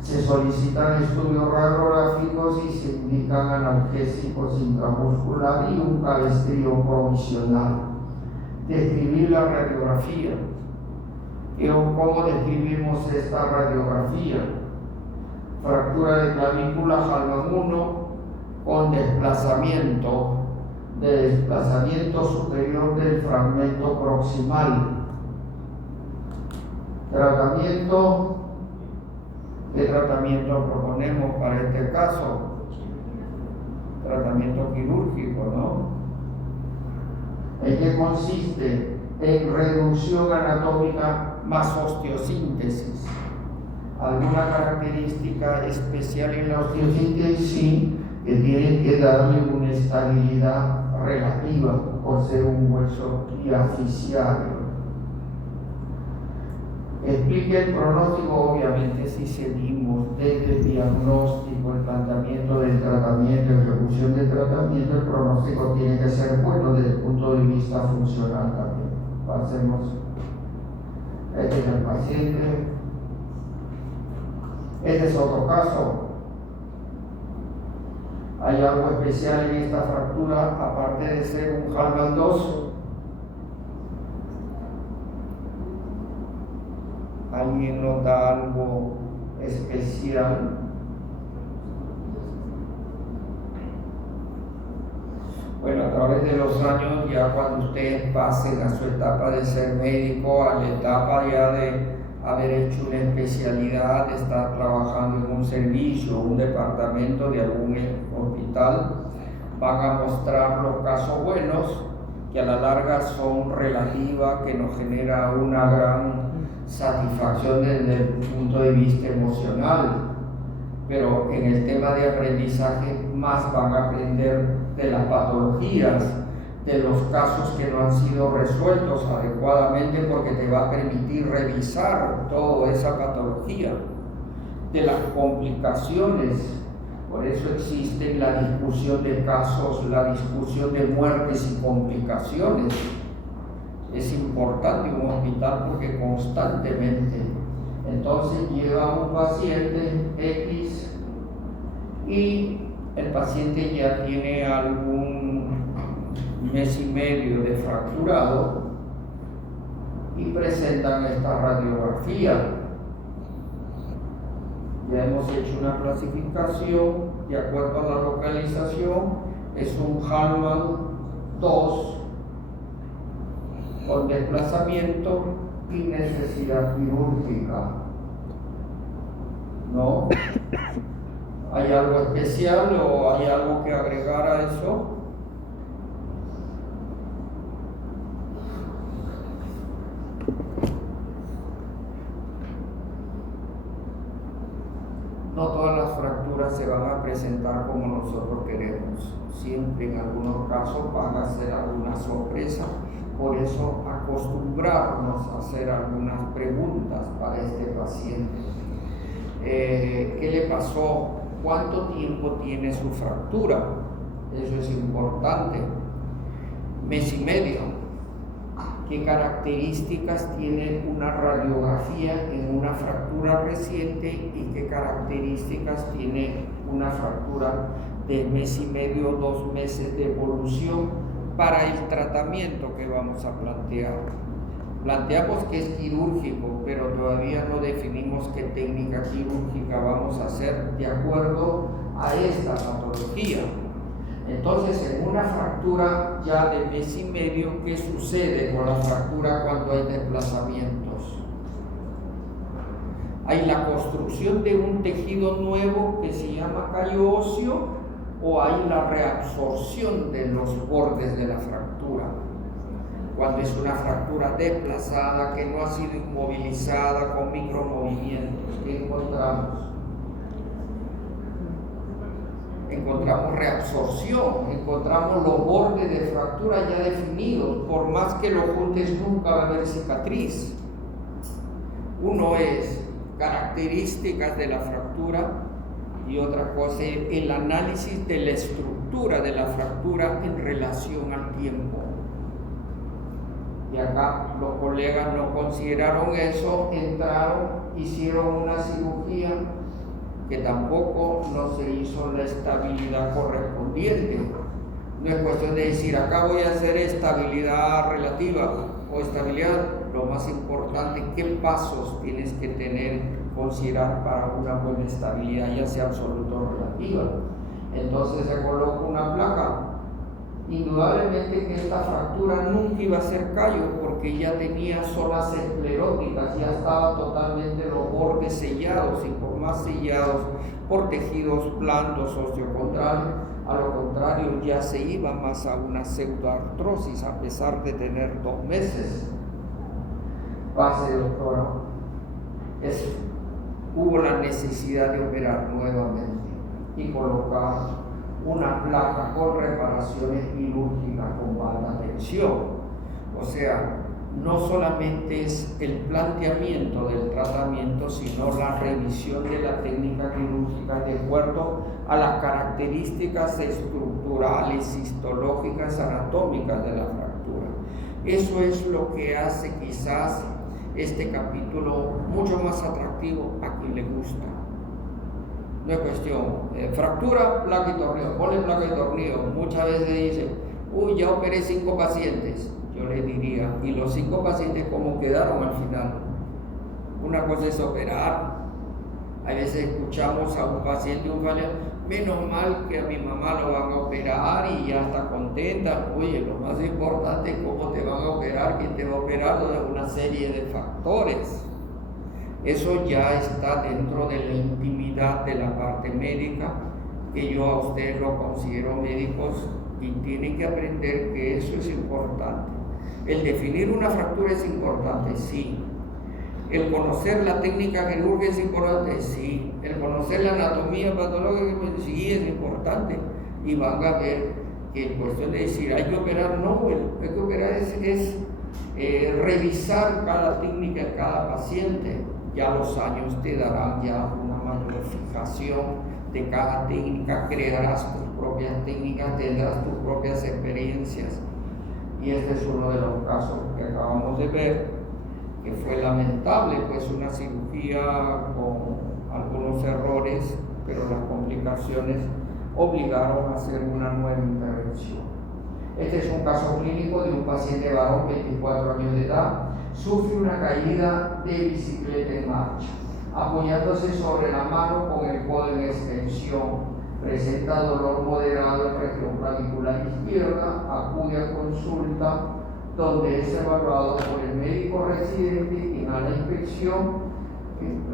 Se solicitan estudios radiográficos y se indican analgésicos intramuscular y un cabestrillo provisional. Describir la radiografía. ¿Cómo describimos esta radiografía? Fractura de clavícula Hallman 1 con desplazamiento superior del fragmento proximal. Tratamiento. ¿Qué tratamiento proponemos para este caso? Tratamiento quirúrgico, ¿no? ¿En qué consiste? En reducción anatómica más osteosíntesis. ¿Alguna característica especial en la osteosíntesis? Sí, que tiene que darle una estabilidad relativa por ser un hueso diaficiario. Explica el pronóstico, obviamente, si seguimos desde el diagnóstico, el planteamiento del tratamiento, ejecución del tratamiento, el pronóstico tiene que ser bueno desde el punto de vista funcional también. Pasemos. Este es el paciente. Este es otro caso. Hay algo especial en esta fractura, aparte de ser un Hallman 2. ¿Alguien nota algo especial? Bueno, a través de los años, ya cuando ustedes pasen a su etapa de ser médico, a la etapa ya de haber hecho una especialidad, de estar trabajando en un servicio, un departamento de algún hospital, van a mostrar los casos buenos, que a la larga son relativas, que nos genera una gran satisfacción desde el punto de vista emocional. Pero en el tema de aprendizaje más van a aprender de las patologías, de los casos que no han sido resueltos adecuadamente, porque te va a permitir revisar toda esa patología, de las complicaciones. Por eso existe la discusión de casos, la discusión de muertes y complicaciones. Es importante un hospital porque constantemente, entonces lleva un paciente X y el paciente ya tiene algún mes y medio de fracturado y presentan esta radiografía. Ya hemos hecho una clasificación de acuerdo a la localización, es un Hallman 2 con desplazamiento y necesidad quirúrgica. ¿No? ¿Hay algo especial o hay algo que agregar a eso? No todas las fracturas se van a presentar como nosotros queremos. Siempre en algunos casos van a ser alguna sorpresa. Por eso acostumbrarnos a hacer algunas preguntas para este paciente. ¿Qué le pasó? ¿Cuánto tiempo tiene su fractura? Eso es importante. Mes y medio. ¿Qué características tiene una radiografía en una fractura reciente y qué características tiene una fractura de mes y medio, 2 meses de evolución para el tratamiento que vamos a plantear? Planteamos que es quirúrgico, pero todavía no definimos qué técnica quirúrgica vamos a hacer de acuerdo a esta patología. Entonces, en una fractura ya de mes y medio, ¿qué sucede con la fractura cuando hay desplazamientos? ¿Hay la construcción de un tejido nuevo que se llama callo óseo o hay la reabsorción de los bordes de la fractura? Cuando es una fractura desplazada que no ha sido inmovilizada con micromovimientos, ¿qué encontramos? Encontramos reabsorción, encontramos los bordes de fractura ya definidos, por más que lo juntes nunca va a haber cicatriz. Uno es características de la fractura y otra cosa es el análisis de la estructura de la fractura en relación al tiempo. Y acá los colegas no consideraron eso, entraron, hicieron una cirugía que tampoco no se hizo la estabilidad correspondiente. No es cuestión de decir, acá voy a hacer estabilidad relativa o estabilidad. Lo más importante, qué pasos tienes que tener, considerar para una buena estabilidad, ya sea absoluta o relativa. Entonces se coloca una placa. Indudablemente que esta fractura nunca iba a ser callo porque ya tenía zonas escleróticas, ya estaba totalmente los bordes sellados y por más sellados por tejidos blandos osteocondrales, a lo contrario ya se iba más a una pseudoartrosis a pesar de tener 2 meses. Pase, doctora. Hubo la necesidad de operar nuevamente y colocar una placa con reparaciones quirúrgicas con baja tensión. O sea, no solamente es el planteamiento del tratamiento, sino la revisión de la técnica quirúrgica de acuerdo a las características estructurales, histológicas, anatómicas de la fractura. Eso es lo que hace quizás este capítulo mucho más atractivo a quien le gusta. No es cuestión, fractura, placa y tornillo, ponle placa y tornillo. Muchas veces dice, uy, ya operé 5 pacientes. Yo le diría, ¿y los 5 pacientes cómo quedaron al final? Una cosa es operar. A veces escuchamos a un paciente, menos mal que a mi mamá lo van a operar y ya está contenta. Oye, lo más importante es cómo te van a operar, quién te va a operar, de una serie de factores. Eso ya está dentro de la intimidad de la parte médica, que yo a ustedes lo considero médicos y tienen que aprender que eso es importante. El definir una fractura es importante, sí. El conocer la técnica quirúrgica es importante, sí. El conocer la anatomía patológica, sí, es importante. Y van a ver que en cuestión de decir, hay que operar, no, hay que operar es revisar cada técnica en cada paciente. Ya los años te darán ya una mayor fijación de cada técnica, crearás tus propias técnicas, tendrás tus propias experiencias. Y este es uno de los casos que acabamos de ver, que fue lamentable, pues una cirugía con algunos errores, pero las complicaciones obligaron a hacer una nueva intervención. Este es un caso clínico de un paciente varón, 24 años de edad, sufre una caída de bicicleta en marcha, apoyándose sobre la mano con el codo en extensión. Presenta dolor moderado en región clavicular izquierda, acude a consulta, donde es evaluado por el médico residente, quien a la inspección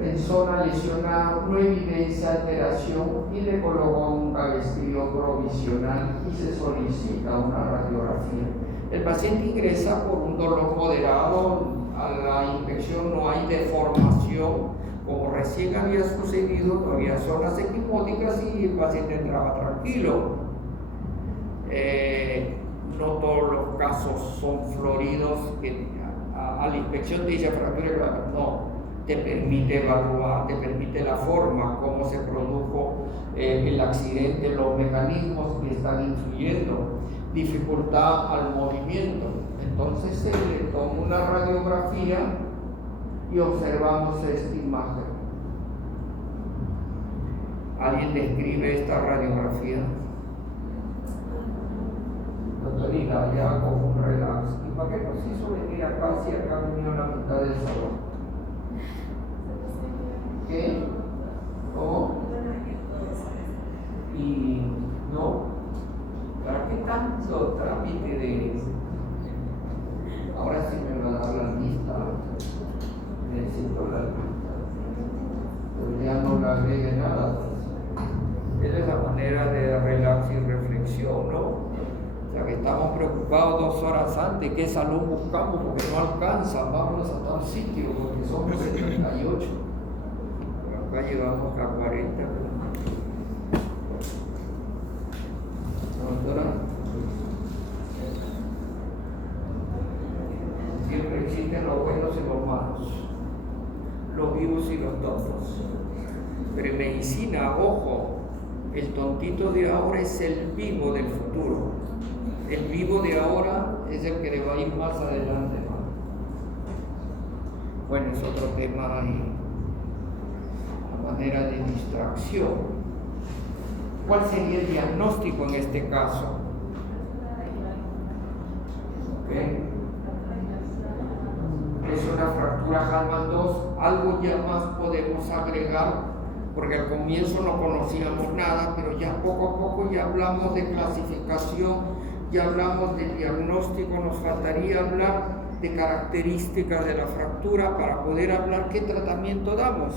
en zona lesionada no evidencia alteración y le coloca un cabestrillo provisional y se solicita una radiografía. El paciente ingresa por un dolor moderado, a la inspección no hay deformación, como recién había sucedido, no había zonas equimóticas y el paciente entraba tranquilo. No todos los casos son floridos, que a la inspección te dice fractura grave, no. Te permite evaluar, te permite la forma, cómo se produjo el accidente, los mecanismos que están influyendo, dificultad al movimiento. Entonces se le toma una radiografía y observamos esta imagen. ¿Alguien describe esta radiografía? Doctorita, ya con un relax. ¿Y para qué nos hizo venir acá si acá venido la mitad del salón? ¿Qué? ¿Cómo? Y no, ¿para qué tanto trámite de? Ahora sí me va a dar la lista, necesito la lista, pero ya no la agregue nada. Esa es la manera de relax y reflexión, ¿no? O sea que estamos preocupados 2 horas antes, ¿qué salud buscamos? Porque no alcanza, vámonos a tal sitio, porque somos 78. Acá llevamos a 40. Doctora, siempre existen los buenos y los malos, los vivos y los tontos. Pero en medicina, ojo, el tontito de ahora es el vivo del futuro. El vivo de ahora es el que le va a ir más adelante, ¿no? Bueno, es otro tema ahí. Manera de distracción. ¿Cuál sería el diagnóstico en este caso? ¿Okay? Es una fractura Hallman 2. Algo ya más podemos agregar, porque al comienzo no conocíamos nada, pero ya poco a poco ya hablamos de clasificación, ya hablamos de diagnóstico, nos faltaría hablar de características de la fractura para poder hablar qué tratamiento damos,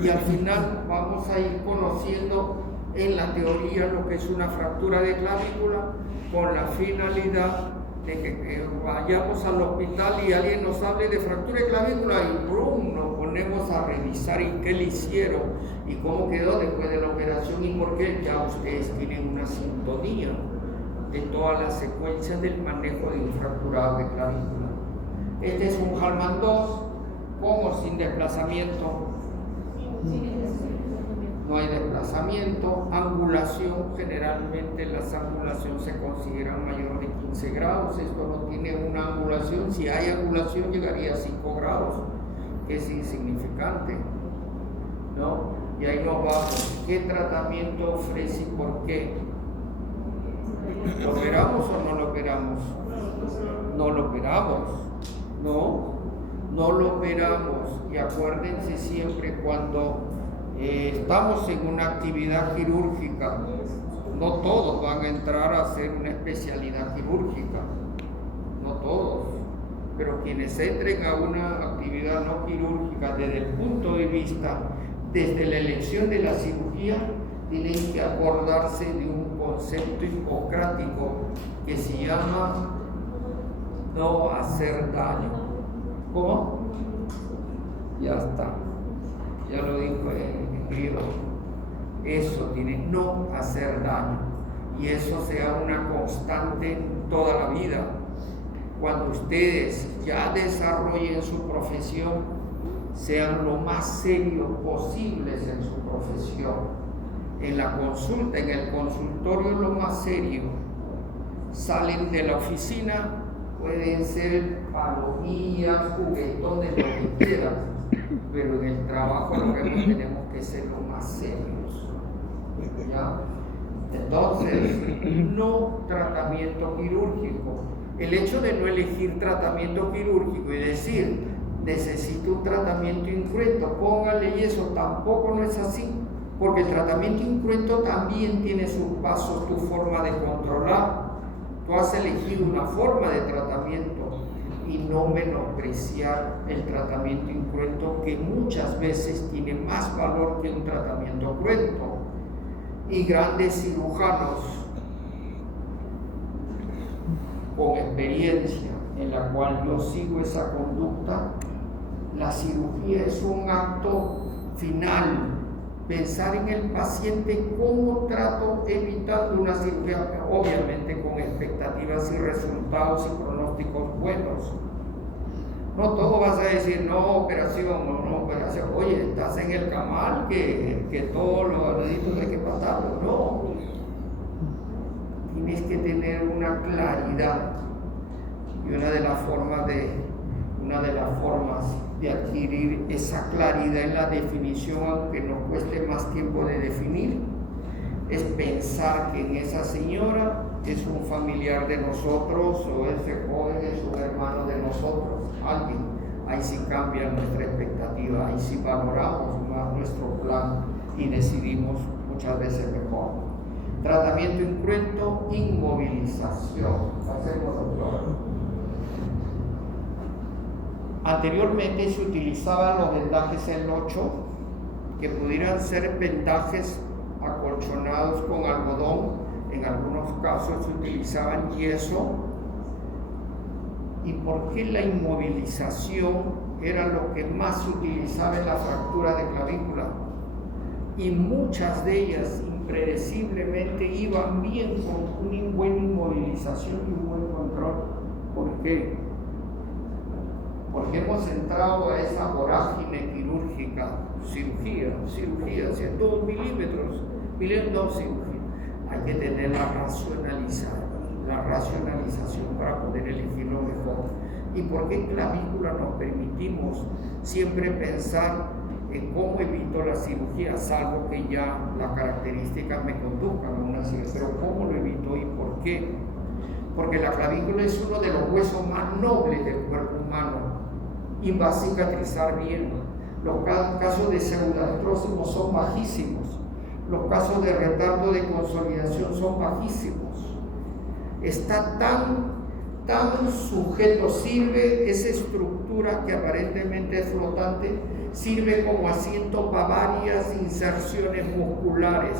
y al final vamos a ir conociendo en la teoría lo que es una fractura de clavícula, con la finalidad de que vayamos al hospital y alguien nos hable de fractura de clavícula y ¡brum!, nos ponemos a revisar y qué le hicieron y cómo quedó después de la operación y por qué. Ya ustedes tienen una sintonía de todas las secuencias del manejo de un fracturado de clavícula. Este es un Hallman 2, con o sin desplazamiento. No hay desplazamiento. Angulación, generalmente las angulaciones se consideran mayor de 15 grados. Esto no tiene una angulación. Si hay angulación, llegaría a 5 grados, que es insignificante, ¿no? Y ahí nos vamos. ¿Qué tratamiento ofrece y por qué? ¿Lo operamos o no lo operamos? No lo operamos. No, no lo operamos. Y acuérdense siempre cuando estamos en una actividad quirúrgica, no todos van a entrar a hacer una especialidad quirúrgica, no todos, pero quienes entren a una actividad no quirúrgica desde el punto de vista, desde la elección de la cirugía, tienen que acordarse de un concepto hipocrático que se llama no hacer daño. ¿Cómo? Ya está, ya lo dijo en griego. Eso tiene, no hacer daño, y eso sea una constante toda la vida. Cuando ustedes ya desarrollen su profesión, sean lo más serios posibles en su profesión. En la consulta, en el consultorio, lo más serio. Salen de la oficina, pueden ser palomillas, juguetones, lo que quieran, pero en el trabajo lo que tenemos que ser lo más serios. ¿Ya? Entonces, no tratamiento quirúrgico. El hecho de no elegir tratamiento quirúrgico y decir, necesito un tratamiento incruento, póngale yeso, tampoco no es así, porque el tratamiento incruento también tiene sus pasos, tu forma de controlar. Tú has elegido una forma de tratamiento y no menospreciar el tratamiento incruento, que muchas veces tiene más valor que un tratamiento cruento. Y grandes cirujanos con experiencia, en la cual yo sigo esa conducta, la cirugía es un acto final. Pensar en el paciente, cómo trato evitando una cirugía, obviamente con expectativas y resultados y pronósticos buenos. No todo vas a decir, no operación, no operación. Oye, estás en el camal que todos los deditos hay que pasarlo. No. Tienes que tener una claridad. Y una de las formas de adquirir esa claridad en la definición, aunque nos cueste más tiempo de definir, es pensar que en esa señora es un familiar de nosotros, o ese joven es un hermano de nosotros, alguien. Ahí sí cambia nuestra expectativa, ahí sí valoramos más nuestro plan y decidimos muchas veces mejor. Tratamiento incruento, inmovilización. Hacemos, doctor. Anteriormente se utilizaban los vendajes en 8, que pudieran ser vendajes acolchonados con algodón. En algunos casos se utilizaban yeso. ¿Y por qué la inmovilización era lo que más se utilizaba en la fractura de clavícula? Y muchas de ellas impredeciblemente iban bien con una buena inmovilización y un buen control. ¿Por qué? Porque hemos entrado a esa vorágine quirúrgica, cirugía, 102 milímetros, no cirugía. Hay que tener la racionalización para poder elegir lo mejor. ¿Y por qué en clavícula nos permitimos siempre pensar en cómo evito la cirugía, salvo que ya las características me conduzcan a una cirugía? Pero ¿cómo lo evito y por qué? Porque la clavícula es uno de los huesos más nobles del cuerpo humano y va a cicatrizar bien. Los casos de pseudoartrosis son bajísimos. Los casos de retardo de consolidación son bajísimos. Está tan sujeto, sirve esa estructura que aparentemente es flotante, sirve como asiento para varias inserciones musculares.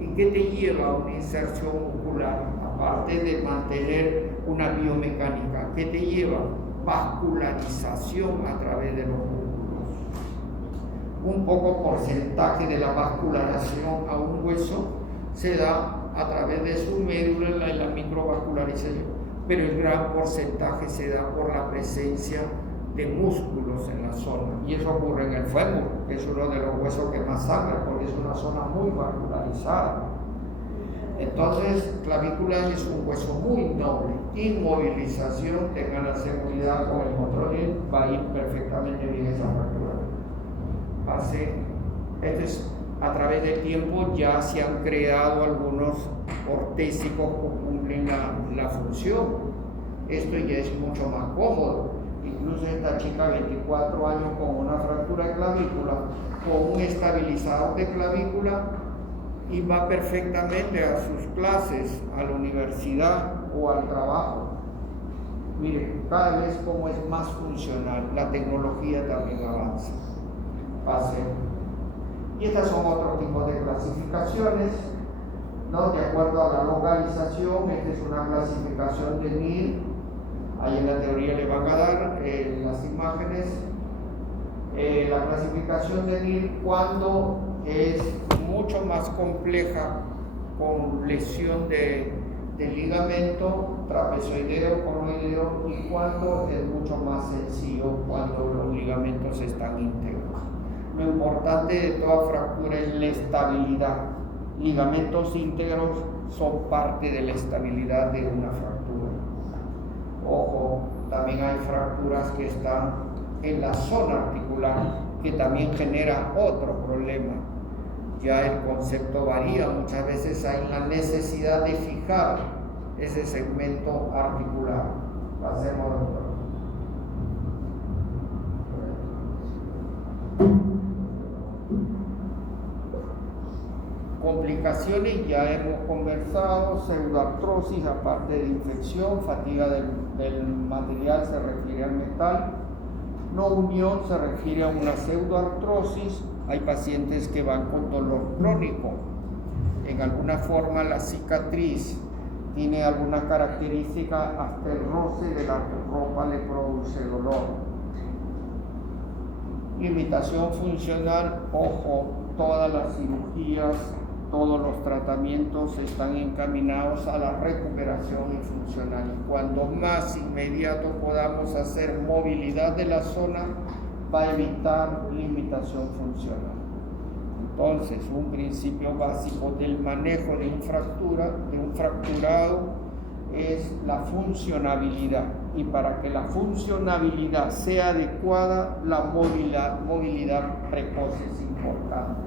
¿Y qué te lleva a una inserción muscular? Aparte de mantener una biomecánica, ¿qué te lleva? Vascularización a través de los músculos. Un poco porcentaje de la vascularización a un hueso se da a través de su médula y la microvascularización, pero el gran porcentaje se da por la presencia de músculos en la zona, y eso ocurre en el fémur, que es uno de los huesos que más sangra porque es una zona muy vascularizada. Entonces, clavícula es un hueso muy noble. Inmovilización, tengan la seguridad con el control, va a ir perfectamente bien esa fractura. A través del tiempo ya se han creado algunos ortésicos que cumplen la función. Esto ya es mucho más cómodo, incluso esta chica 24 años con una fractura de clavícula, con un estabilizador de clavícula, y va perfectamente a sus clases, a la universidad o al trabajo. Miren, cada vez como es más funcional, la tecnología también avanza. Y estas son otros tipos de clasificaciones, ¿no? De acuerdo a la localización. Esta es una clasificación de NIR. Ahí en la teoría le van a dar las imágenes. La clasificación de NIR cuando es mucho más compleja, con lesión de ligamento trapezoideo, conoideo, y cuando es mucho más sencillo, cuando los ligamentos están íntegros. Lo importante de toda fractura es la estabilidad. Ligamentos íntegros son parte de la estabilidad de una fractura. Ojo, también hay fracturas que están en la zona articular, que también genera otro problema. Ya el concepto varía, muchas veces hay la necesidad de fijar ese segmento articular. Pasemos, doctor. Complicaciones, ya hemos conversado: pseudoartrosis, aparte de infección, fatiga del material se refiere al metal, no unión se refiere a una pseudoartrosis. Hay pacientes que van con dolor crónico, en alguna forma la cicatriz tiene alguna característica, hasta el roce de la ropa le produce dolor. Limitación funcional, ojo, todas las cirugías, todos los tratamientos están encaminados a la recuperación funcional. Y cuando más inmediato podamos hacer movilidad de la zona, va a evitar limitación funcional. Entonces, un principio básico del manejo de un fracturado, es la funcionabilidad. Y para que la funcionabilidad sea adecuada, la movilidad precoz es importante.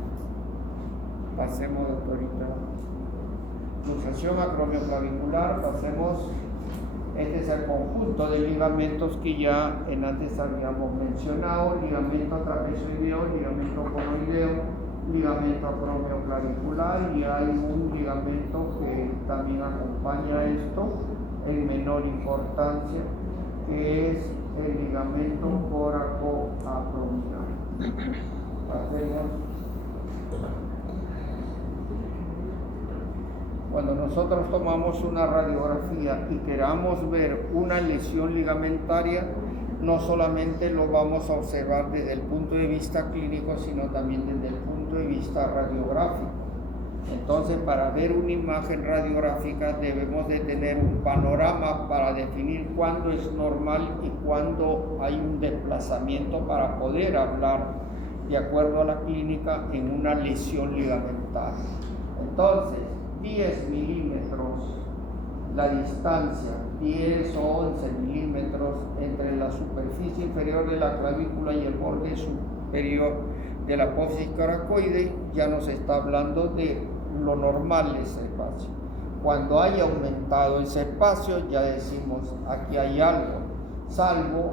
Pasemos, doctorita. Luxación acromioclavicular, pasemos. Este es el conjunto de ligamentos que ya antes habíamos mencionado: ligamento trapezoideo, ligamento conoideo, ligamento acromioclavicular, y hay un ligamento que también acompaña esto en menor importancia, que es el ligamento coracoabdominal. Pasemos. Cuando nosotros tomamos una radiografía y queramos ver una lesión ligamentaria, no solamente lo vamos a observar desde el punto de vista clínico, sino también desde el punto de vista radiográfico. Entonces, para ver una imagen radiográfica debemos de tener un panorama para definir cuándo es normal y cuándo hay un desplazamiento, para poder hablar de acuerdo a la clínica en una lesión ligamentaria. Entonces, 10 milímetros la distancia, 10 o 11 milímetros entre la superficie inferior de la clavícula y el borde superior de la apófisis coracoide, ya nos está hablando de lo normal de ese espacio. Cuando haya aumentado ese espacio, ya decimos aquí hay algo, salvo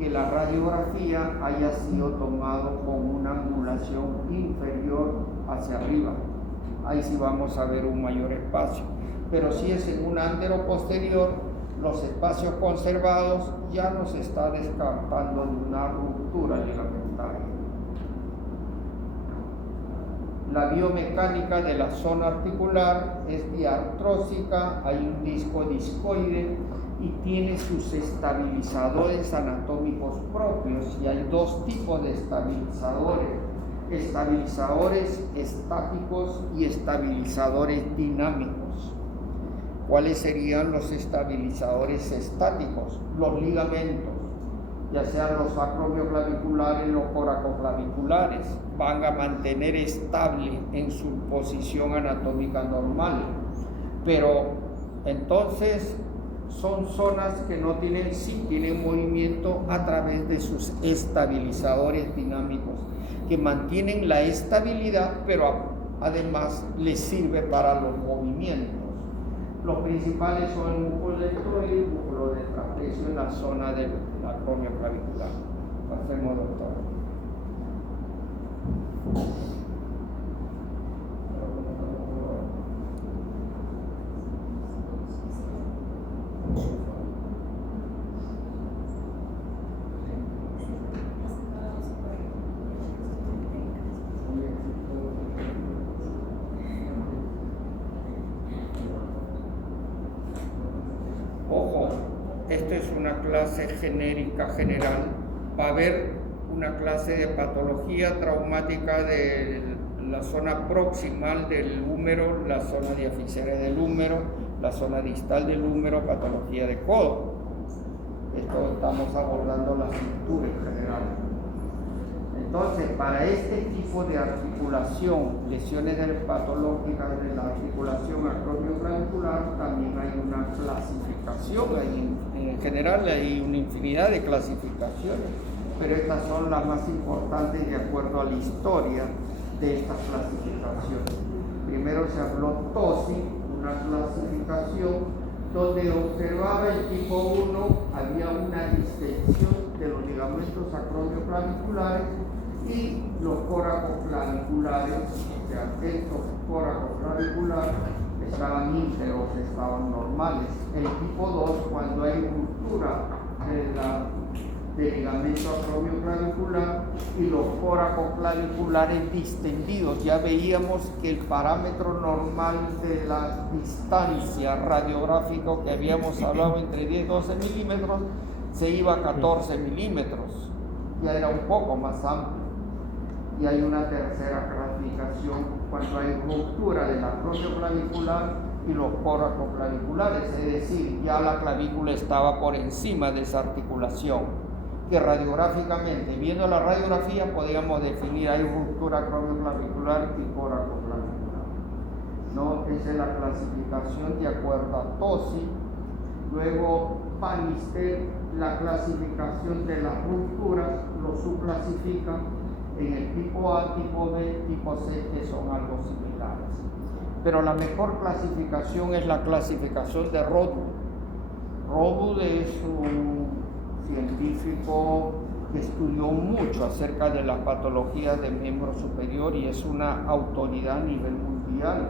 que la radiografía haya sido tomado con una angulación inferior hacia arriba. Ahí sí vamos a ver un mayor espacio. Pero si es en un antero-posterior, los espacios conservados, ya nos está descartando de una ruptura ligamentaria. La biomecánica de la zona articular es diartrósica, hay un disco discoide y tiene sus estabilizadores anatómicos propios, y hay dos tipos de estabilizadores: estabilizadores estáticos y estabilizadores dinámicos. ¿Cuáles serían los estabilizadores estáticos? Los ligamentos, ya sean los acromioclaviculares, los coracoclaviculares, van a mantener estable en su posición anatómica normal. Pero entonces son zonas que no tienen, sí tienen movimiento a través de sus estabilizadores dinámicos, que mantienen la estabilidad, pero además les sirve para los movimientos. Los principales son el músculo deltoide y el músculo del trapecio en la zona del acromio clavicular. Pasemos, doctor. Ojo, esta es una clase genérica general. Va a haber una clase de patología traumática de la zona proximal del húmero, la zona diafisaria del húmero, la zona distal del húmero, patología de codo. Esto estamos abordando la cintura en general. Entonces, para este tipo de articulación, lesiones patológicas de la articulación acromioclavicular, también hay una clasificación. En general hay una infinidad de clasificaciones, pero estas son las más importantes de acuerdo a la historia de estas clasificaciones. Primero se habló TOSI, una clasificación donde observaba el tipo 1, había una distensión de los ligamentos acromioclaviculares y los coracoclaviculares, o sea, estos coracoclaviculares estaban íntegros, estaban normales. El tipo 2, cuando hay ruptura del ligamento acromioclavicular y los coracoclaviculares distendidos, ya veíamos que el parámetro normal de la distancia radiográfica que habíamos hablado entre 10 y 12 milímetros se iba a 14 milímetros, ya era un poco más amplio. Y hay una tercera clasificación cuando hay ruptura del acromio clavicular y los coracoclaviculares, es decir, ya la clavícula estaba por encima de esa articulación, que radiográficamente, viendo la radiografía, podíamos definir hay ruptura acromioclavicular y coracoclavicular. ¿No? Esa es la clasificación de acuerdo a TOSI. Luego, Bannister, la clasificación de las rupturas, lo subclasifican en el tipo A, tipo B, tipo C, que son algo similares. Pero la mejor clasificación es la clasificación de Rodwood. Rodwood es un científico que estudió mucho acerca de las patologías del miembro superior y es una autoridad a nivel mundial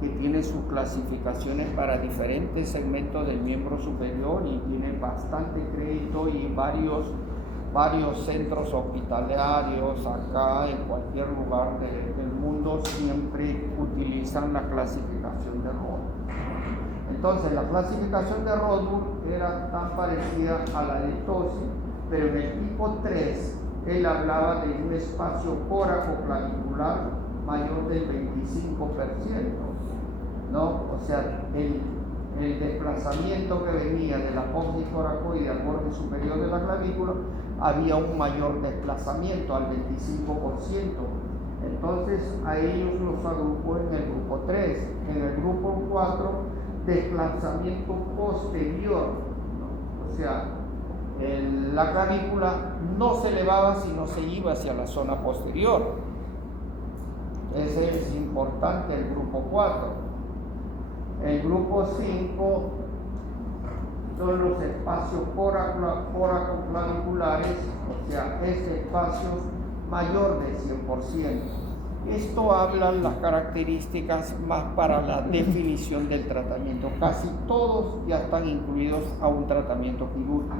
que tiene sus clasificaciones para diferentes segmentos del miembro superior y tiene bastante crédito y varios centros hospitalarios acá en cualquier lugar del mundo siempre utilizan la clasificación de Rodwood. Entonces la clasificación de Rodwood era tan parecida a la de TOSI, pero en el tipo 3 él hablaba de un espacio coracoclavicular mayor del 25%, ¿no? O sea, el desplazamiento que venía de la apófisis coracoide al borde superior de la clavícula había un mayor desplazamiento al 25%. Entonces a ellos los agrupó en el grupo 3. En el grupo 4, desplazamiento posterior, ¿no? O sea, la clavícula no se elevaba sino se iba hacia la zona posterior. Ese es importante, el grupo 4. El grupo 5 son los espacios coracoclaviculares, o sea, este espacio mayor del 100%. Esto habla las características más para la definición del tratamiento. Casi todos ya están incluidos a un tratamiento quirúrgico.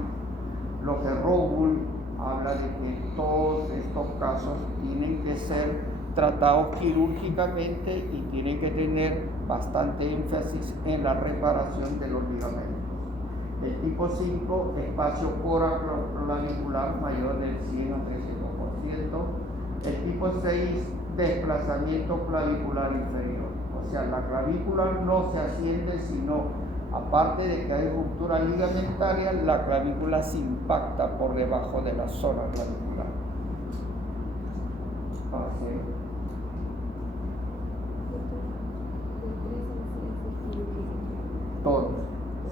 Lo que Rodwood habla de que todos estos casos tienen que ser tratados quirúrgicamente y tienen que tener bastante énfasis en la reparación de los ligamentos. El tipo 5, espacio coracoclavicular mayor del 100 a 300%. El tipo 6, desplazamiento clavicular inferior. O sea, la clavícula no se asciende, sino, aparte de que hay ruptura ligamentaria, la clavícula se impacta por debajo de la zona clavicular. Todos,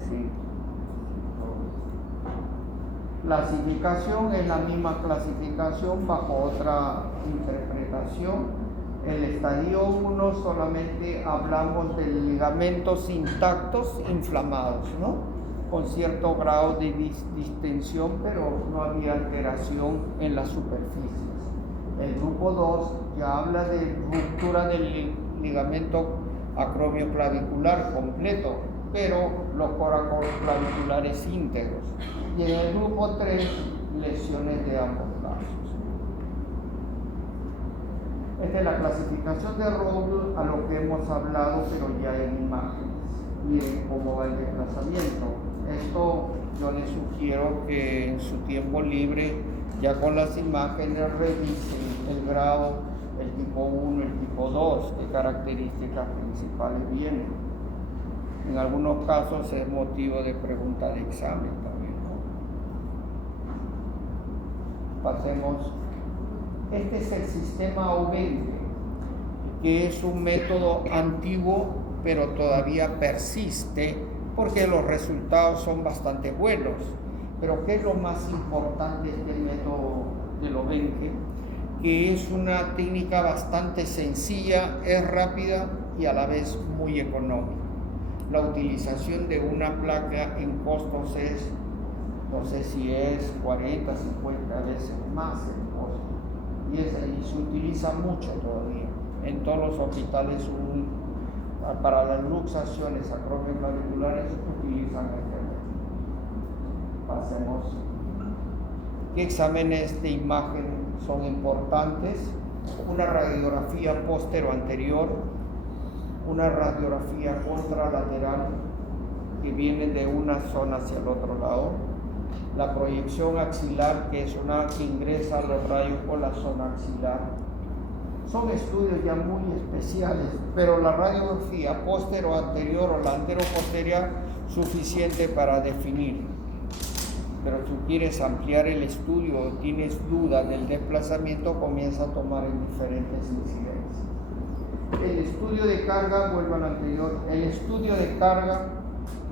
sí. Clasificación es la misma clasificación bajo otra interpretación. el estadio 1 solamente hablamos de ligamentos intactos inflamados, ¿no? Con cierto grado de distensión, pero no había alteración en las superficies. El grupo 2 ya habla de ruptura del ligamento acromioclavicular completo, pero los coracoclaviculares íntegros. Y en el grupo 3, lesiones de ambos brazos. Esta es la clasificación de Roble a lo que hemos hablado, pero ya en imágenes. Miren cómo va el desplazamiento. Esto yo les sugiero que en su tiempo libre, ya con las imágenes, revisen el grado, el tipo 1, el tipo 2, qué características principales vienen. En algunos casos es motivo de pregunta de examen también, ¿no? Pasemos. Este es el sistema O20, que es un método antiguo, pero todavía persiste porque los resultados son bastante buenos. Pero ¿qué es lo más importante de este método del O20? Que es una técnica bastante sencilla, es rápida y a la vez muy económica. La utilización de una placa en costos es, no sé si es 40, 50 veces más el costo. Y se utiliza mucho todavía. En todos los hospitales para las luxaciones acromioclaviculares utilizan este método. Pasemos. ¿Qué exámenes de imagen son importantes? Una radiografía póstero-anterior, una radiografía contralateral que viene de una zona hacia el otro lado, la proyección axilar, que es una que ingresa los rayos por la zona axilar. Son estudios ya muy especiales, pero la radiografía póstero-anterior o la antero-posterior suficiente para definir. Pero si quieres ampliar el estudio o tienes duda del desplazamiento, comienza a tomar en diferentes incidencias. El estudio de carga, vuelvo al anterior, el estudio de carga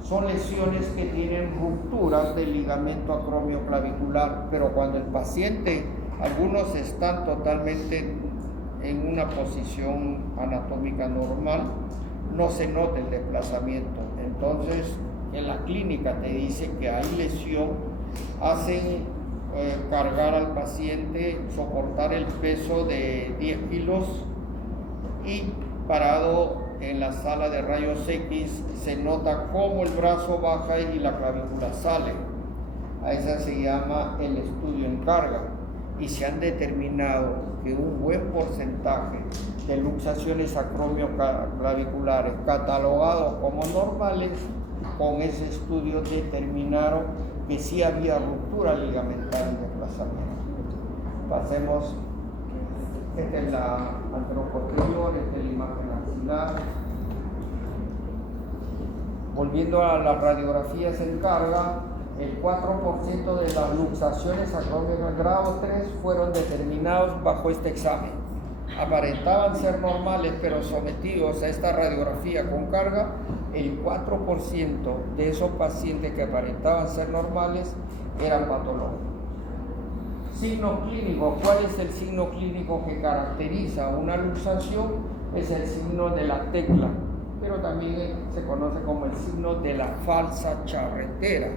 son lesiones que tienen rupturas del ligamento acromioclavicular, pero cuando el paciente, algunos están totalmente en una posición anatómica normal, no se nota el desplazamiento. Entonces, en la clínica te dice que hay lesión, hacen cargar al paciente, soportar el peso de 10 kilos y parado en la sala de rayos X se nota cómo el brazo baja y la clavícula sale. A esa se llama el estudio en carga. Y se han determinado que un buen porcentaje de luxaciones acromioclaviculares catalogados como normales, con ese estudio determinaron que sí había ruptura ligamentar y desplazamiento. Pasemos. Esta es la anteroposterior, esta es la imagen axilar. Volviendo a las radiografías en carga, el 4% de las luxaciones acromioclaviculares grado 3 fueron determinados bajo este examen. Aparentaban ser normales, pero sometidos a esta radiografía con carga, el 4% de esos pacientes que aparentaban ser normales eran patológicos. Signo clínico. ¿Cuál es el signo clínico que caracteriza una luxación? Es el signo de la tecla, pero también se conoce como el signo de la falsa charretera,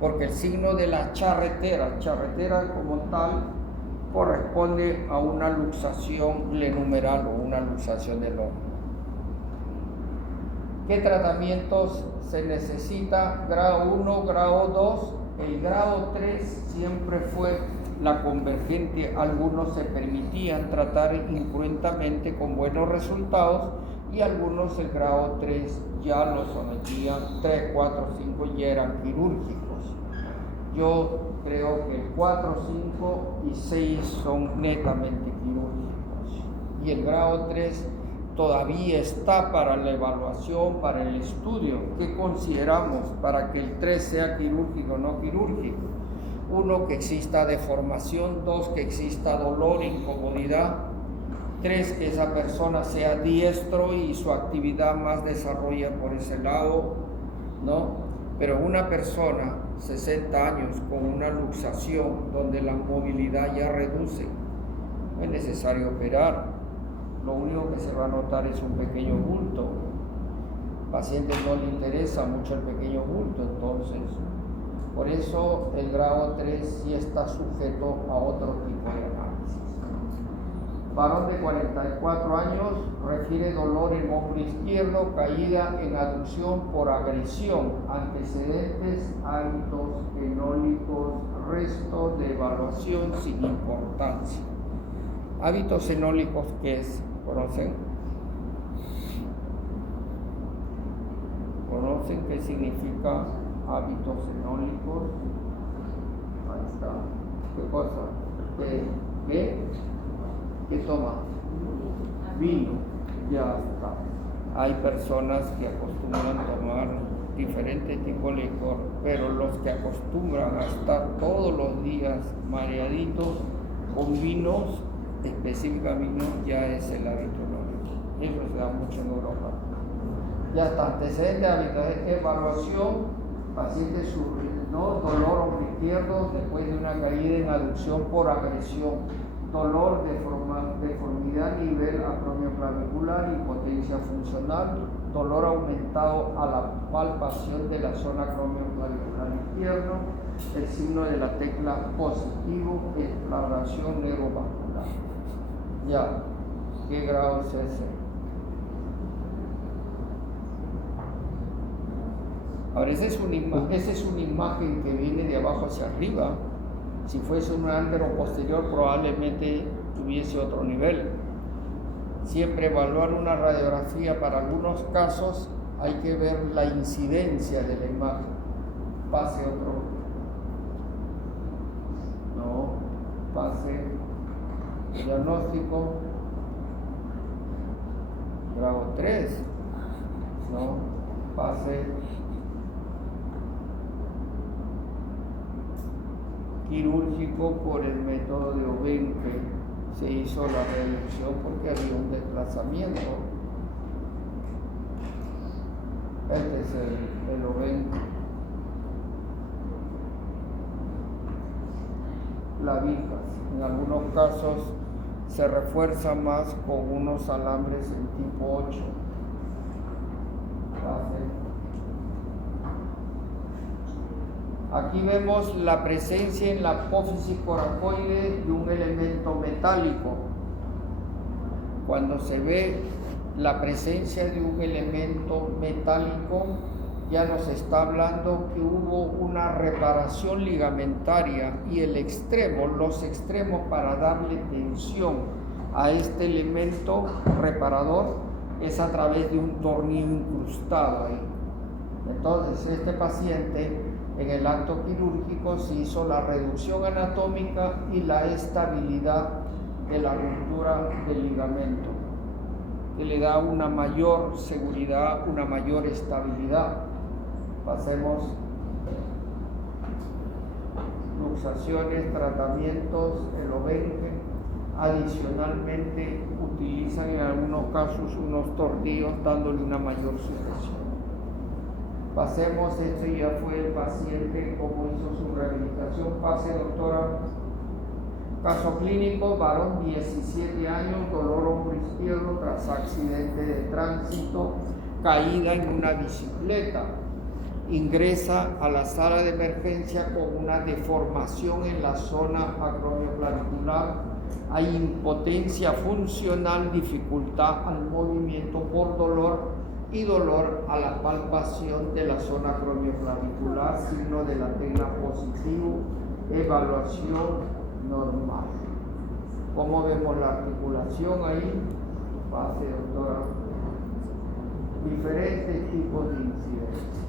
porque el signo de la charretera como tal, corresponde a una luxación glenumeral o una luxación del hombro. ¿Qué tratamientos se necesita? Grado 1, grado 2. El grado 3 siempre fue la convergente. Algunos se permitían tratar incruentamente con buenos resultados y algunos el grado 3 ya lo sometían, 3, 4, 5 ya eran quirúrgicos. Yo creo que el 4, 5 y 6 son netamente quirúrgicos. Y el grado 3 todavía está para la evaluación, para el estudio. ¿Qué consideramos para que el 3 sea quirúrgico o no quirúrgico? 1, que exista deformación. 2, que exista dolor, incomodidad. 3, que esa persona sea diestro y su actividad más desarrolla por ese lado, ¿no? Pero una persona, 60 años, con una luxación donde la movilidad ya reduce, no es necesario operar. lo único que se va a notar es un pequeño bulto. Al paciente no le interesa mucho el pequeño bulto, entonces, por eso el grado 3 sí está sujeto a otro tipo de análisis. Varón de 44 años refiere dolor en hombro izquierdo, caída en aducción por agresión, antecedentes, hábitos enólicos, resto de evaluación sin importancia. Hábitos enólicos, ¿qué es? ¿Conocen? ¿Conocen qué significa hábitos enólicos? Ahí está. ¿Qué cosa? ¿Qué toma? Vino. Ya está. Hay personas que acostumbran tomar diferentes tipos de licor, pero los que acostumbran a estar todos los días mareaditos con vinos, específicamente ya es el hábito enólico. Eso se da mucho en Europa. Ya está, antecedente de hábitos, evaluación, paciente sufriendo dolor hombro izquierdo después de una caída en aducción por agresión, dolor, deformidad a nivel acromioclavicular, impotencia funcional, dolor aumentado a la palpación de la zona acromioclavicular izquierdo, el signo de la tecla positivo, exploración neurovascular. Ya, ¿qué grado es ese? Ahora, esa es una imagen que viene de abajo hacia arriba. Si fuese un antero posterior, probablemente tuviese otro nivel. Siempre evaluar una radiografía para algunos casos hay que ver la incidencia de la imagen. Pase otro. No, pase. Diagnóstico. Grado 3. No, pase. Quirúrgico por el método de Obenque. Se hizo la reducción porque había un desplazamiento. Este es el Obenque. La vijas. En algunos casos se refuerza más con unos alambres en tipo 8. Aquí vemos la presencia en la apófisis coracoide de un elemento metálico. Cuando se ve la presencia de un elemento metálico, ya nos está hablando que hubo una reparación ligamentaria y los extremos para darle tensión a este elemento reparador es a través de un tornillo incrustado ahí. Entonces, este paciente en el acto quirúrgico se hizo la reducción anatómica y la estabilidad de la ruptura del ligamento, que le da una mayor seguridad, una mayor estabilidad. Pasemos luxaciones, tratamientos, el Obenque. Adicionalmente utilizan en algunos casos unos tornillos dándole una mayor sujeción. Pasemos, esto ya fue el paciente, cómo hizo su rehabilitación. Pase, doctora. Caso clínico, varón, 17 años, dolor hombro izquierdo tras accidente de tránsito, caída en una bicicleta. Ingresa a la sala de emergencia con una deformación en la zona acromioclavicular. Hay impotencia funcional, dificultad al movimiento por dolor y dolor a la palpación de la zona acromioclavicular, signo de la tecla positivo, evaluación normal. ¿Cómo vemos la articulación ahí? Pase, doctora. Diferentes tipos de incidencias.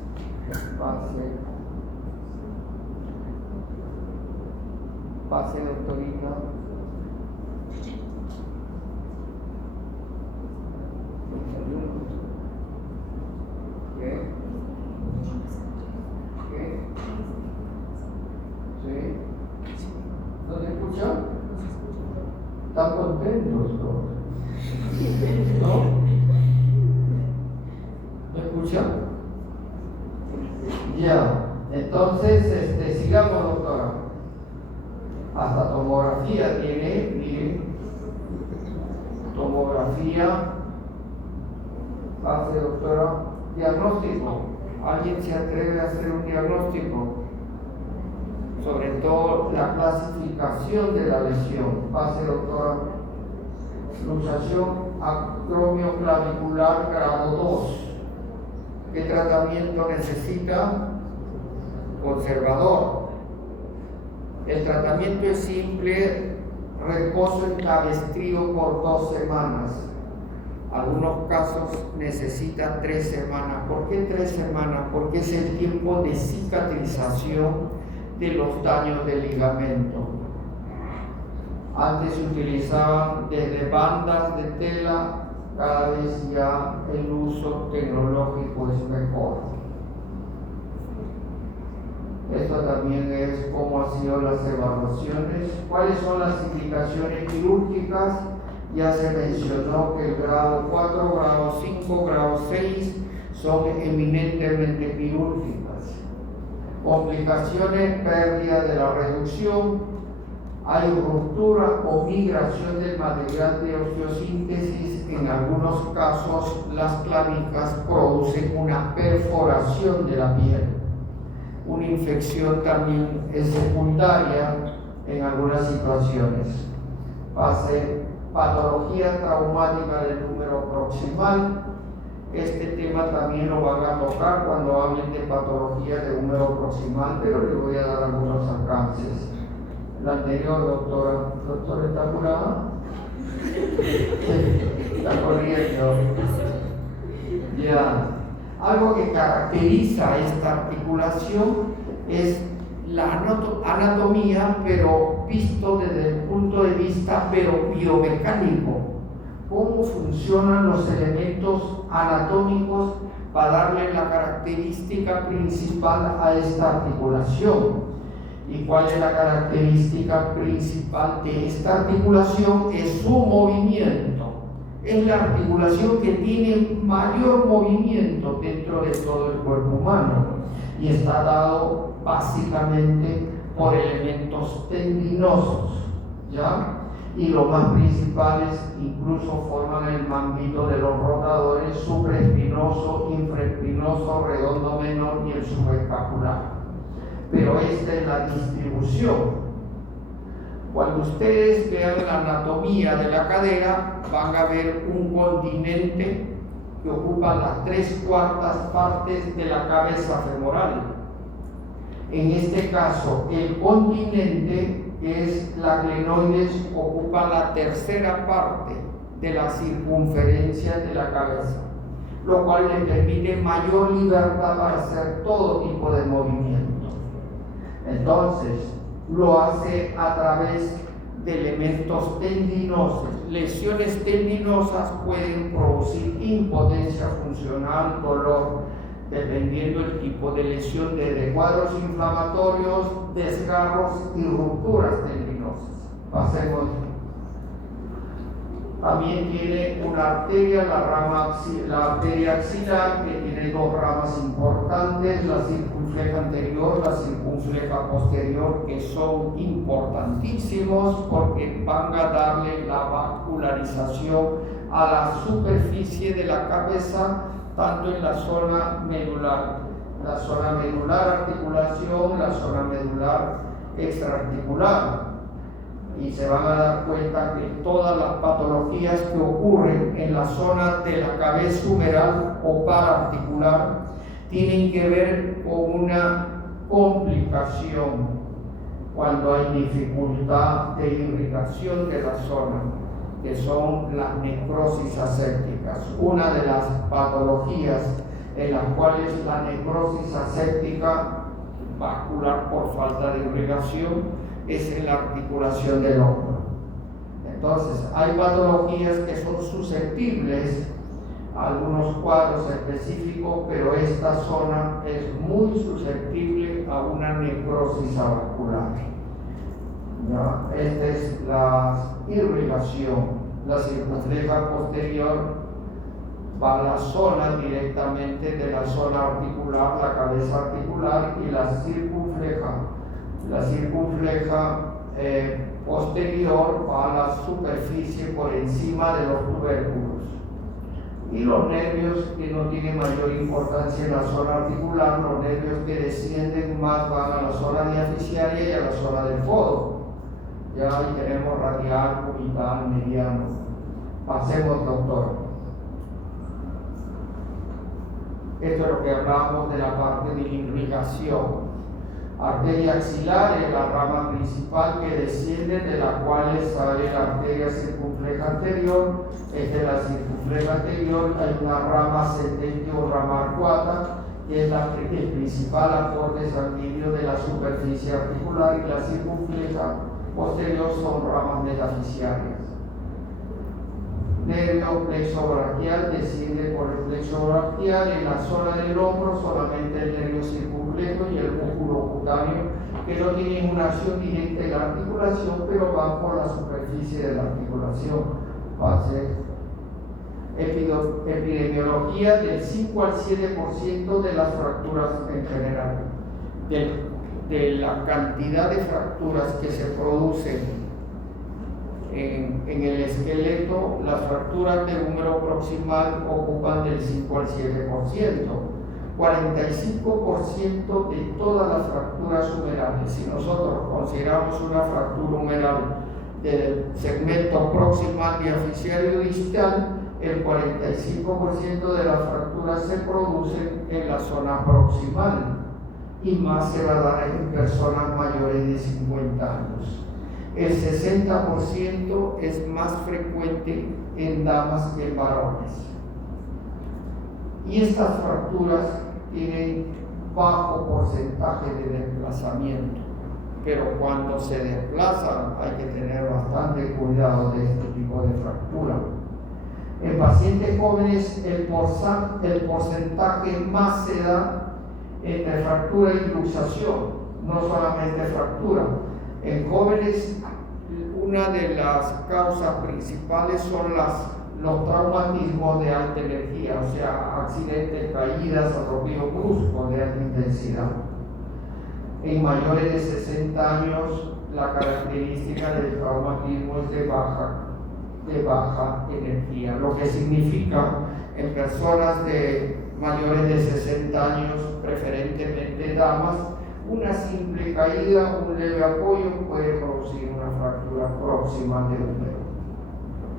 Pase, doctorita. ¿Qué? ¿Sí? ¿No te escuchan? ¿Están contentos todos? ¿No? ¿Me escuchan? Ya. Entonces, sigamos, doctora. Hasta tomografía tiene, miren. tomografía. Pase, doctora. Diagnóstico. ¿Alguien se atreve a hacer un diagnóstico? Sobre todo la clasificación de la lesión. Pase, doctora. Luxación acromioclavicular grado 2. ¿Qué tratamiento necesita? Conservador. El tratamiento es simple, reposo en cabestrío por 2 semanas. Algunos casos necesitan 3 semanas. ¿Por qué 3 semanas? Porque es el tiempo de cicatrización de los daños del ligamento. Antes se utilizaban desde bandas de tela, cada vez ya el uso tecnológico es mejor. Esto también es cómo han sido las evaluaciones. ¿Cuáles son las indicaciones quirúrgicas? Ya se mencionó que el grado 4, grado 5, grado 6 son eminentemente quirúrgicas. Complicaciones, pérdida de la reducción, hay ruptura o migración del material de osteosíntesis. En algunos casos las clavijas producen una perforación de la piel. Una infección también es secundaria en algunas situaciones. Pase, patología traumática del número proximal. Este tema también lo van a tocar cuando hablen de patología de número proximal, pero les voy a dar algunos alcances. La anterior, doctora. ¿Doctora está curada? Está corriendo. Ya. Algo que caracteriza esta articulación es la anatomía, pero visto desde el punto de vista biomecánico. Cómo funcionan los elementos anatómicos para darle la característica principal a esta articulación. ¿Y cuál es la característica principal de esta articulación? Es su movimiento. Es la articulación que tiene mayor movimiento dentro de todo el cuerpo humano y está dado básicamente por elementos tendinosos, ¿ya? Y los más principales incluso forman el mambito de los rotadores supraespinoso, infraespinoso, redondo menor y el subescapular. Pero esta es la distribución. Cuando ustedes vean la anatomía de la cadera, van a ver un continente que ocupa las 3/4 partes de la cabeza femoral. En este caso, el continente, que es la glenoides, ocupa la 3/3 parte de la circunferencia de la cabeza, lo cual le permite mayor libertad para hacer todo tipo de movimiento. Entonces, lo hace a través de elementos tendinosos. Lesiones tendinosas pueden producir impotencia funcional, dolor, dependiendo del tipo de lesión, desde cuadros inflamatorios, desgarros y rupturas tendinosas. Pasemos. También tiene una arteria, la arteria axilar, que tiene 2 ramas importantes, la circunfleja anterior, la circunfleja posterior, que son importantísimos porque van a darle la vascularización a la superficie de la cabeza, tanto en la zona medular articulación, la zona medular extraarticular. Y se van a dar cuenta que todas las patologías que ocurren en la zona de la cabeza humeral o paraarticular tienen que ver con una complicación cuando hay dificultad de irrigación de la zona, que son las necrosis asépticas. Una de las patologías en las cuales la necrosis aséptica vascular por falta de irrigación es en la articulación del hombro. Entonces, hay patologías que son susceptibles a algunos cuadros específicos, pero esta zona es muy susceptible a una necrosis vascular. ¿Ya? Esta es la irrigación. La circunfleja posterior va a la zona directamente de la zona articular, la cabeza articular, y la circunfleja posterior va a la superficie por encima de los tubérculos. Y los nervios que no tienen mayor importancia en la zona articular, los nervios que descienden más van a la zona diaficiaria y a la zona del codo. Ya ahí tenemos radial, cubital, mediano. Pasemos, doctor. Esto es lo que hablábamos de la parte de irrigación. Arteria axilar es la rama principal que desciende, de la cual sale la arteria circunfleja anterior. Esta es la circunfleja anterior. Hay una rama ascendente o rama arcuata, que es el principal aporte sanguíneo de la superficie articular, y la circunfleja posterior son ramas metaficiarias. Nervio plexo-braquial desciende por el plexo braquial. En la zona del hombro solamente el nervio circunflejo y el músculo cutáneo, que no tienen una acción directa en la articulación, pero van por la superficie de la articulación. Pase. Epidemiología: del 5 al 7% de las fracturas en general. De la cantidad de fracturas que se producen en el esqueleto, las fracturas del húmero proximal ocupan del 5 al 7%. 45% de todas las fracturas humerales. Si nosotros consideramos una fractura humeral del segmento proximal diaficiario distal, el 45% de las fracturas se producen en la zona proximal, y más se va a dar en personas mayores de 50 años. El 60% es más frecuente en damas que en varones. Y estas fracturas tienen bajo porcentaje de desplazamiento, pero cuando se desplazan hay que tener bastante cuidado de este tipo de fractura. En pacientes jóvenes el porcentaje más se da entre fractura y luxación, no solamente fractura. En jóvenes, una de las causas principales son los traumatismos de alta energía, o sea, accidentes, caídas, atropello brusco de alta intensidad. En mayores de 60 años, la característica del traumatismo es de baja energía, lo que significa en personas de mayores de 60 años, preferentemente damas, una simple caída, un leve apoyo puede producir una fractura próxima de húmero.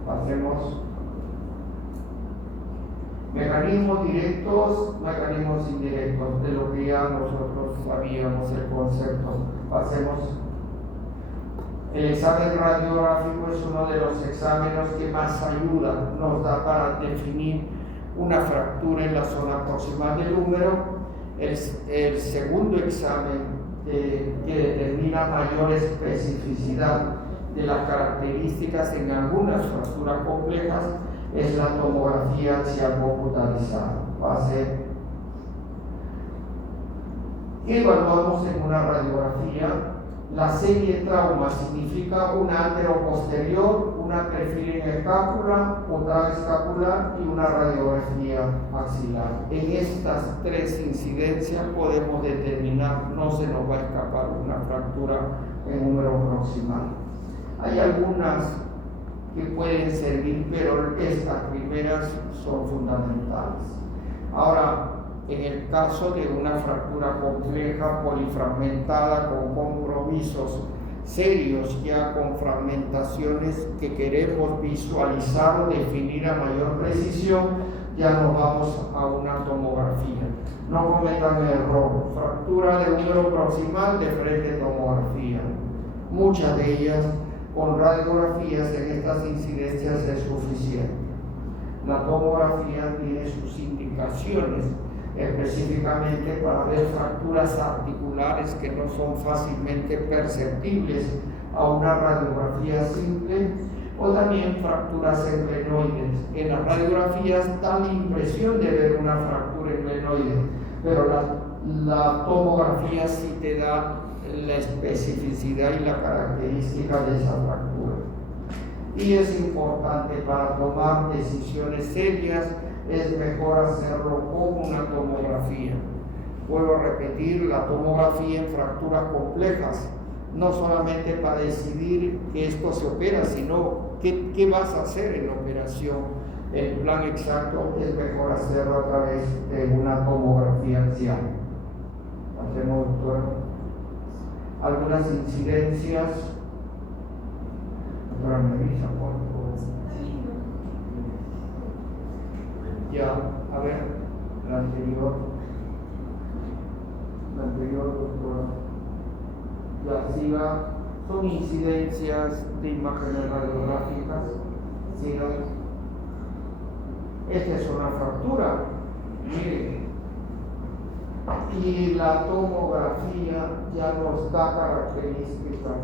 Pasemos. Mecanismos directos, mecanismos indirectos, de lo que ya nosotros sabíamos el concepto. Pasemos. El examen radiográfico es uno de los exámenes que más ayuda, nos da para definir una fractura en la zona proximal del húmero. El segundo examen que determina mayor especificidad de las características en algunas fracturas complejas es la tomografía axial computarizada. ¿Qué evaluamos en una radiografía? La serie trauma significa una anteroposterior, una perfil en escápula, otra escapular y una radiografía axilar. En estas tres incidencias podemos determinar, no se nos va a escapar una fractura en húmero proximal. Hay algunas que pueden servir, pero estas primeras son fundamentales. Ahora, en el caso de una fractura compleja, polifragmentada, con compromisos serios, ya con fragmentaciones que queremos visualizar o definir a mayor precisión, ya nos vamos a una tomografía. No cometan el error. Fractura de húmero proximal, de frente tomografía. Muchas de ellas con radiografías en estas incidencias es suficiente. La tomografía tiene sus indicaciones, específicamente para ver fracturas articulares que no son fácilmente perceptibles a una radiografía simple, o también fracturas en glenoides. En las radiografías da la impresión de ver una fractura en glenoides, pero la tomografía sí te da la especificidad y la característica de esa fractura. Y es importante, para tomar decisiones serias es mejor hacerlo con una tomografía. Vuelvo a repetir, la tomografía en fracturas complejas no solamente para decidir que esto se opera, sino qué vas a hacer en la operación. El plan exacto es mejor hacerlo a través de una tomografía axial. Hacemos, doctora, algunas incidencias. Doctora, me avisa, por favor. Ya, a ver, la anterior, doctora. Ya, siga. Son incidencias de imágenes radiográficas. Siga. Esta es una fractura. Mire. Y la tomografía ya nos da características.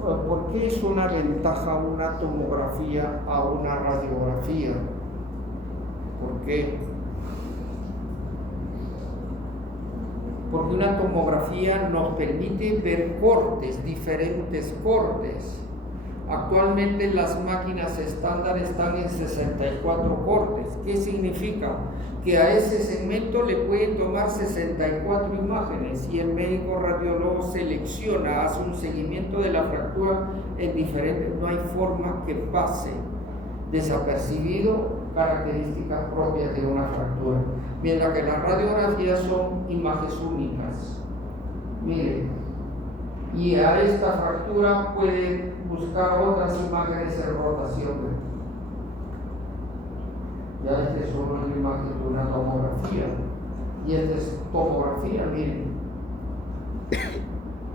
¿Por qué es una ventaja una tomografía a una radiografía? ¿Por qué? Porque una tomografía nos permite ver cortes, diferentes cortes. Actualmente las máquinas estándar están en 64 cortes. ¿Qué significa? Que a ese segmento le pueden tomar 64 imágenes y el médico radiólogo selecciona, hace un seguimiento de la fractura en diferentes. No hay forma que pase desapercibido características propias de una fractura, mientras que las radiografías son imágenes únicas. Miren, y a esta fractura pueden buscar otras imágenes en rotación. Ya esta es una imagen de una tomografía, y esta es tomografía, miren.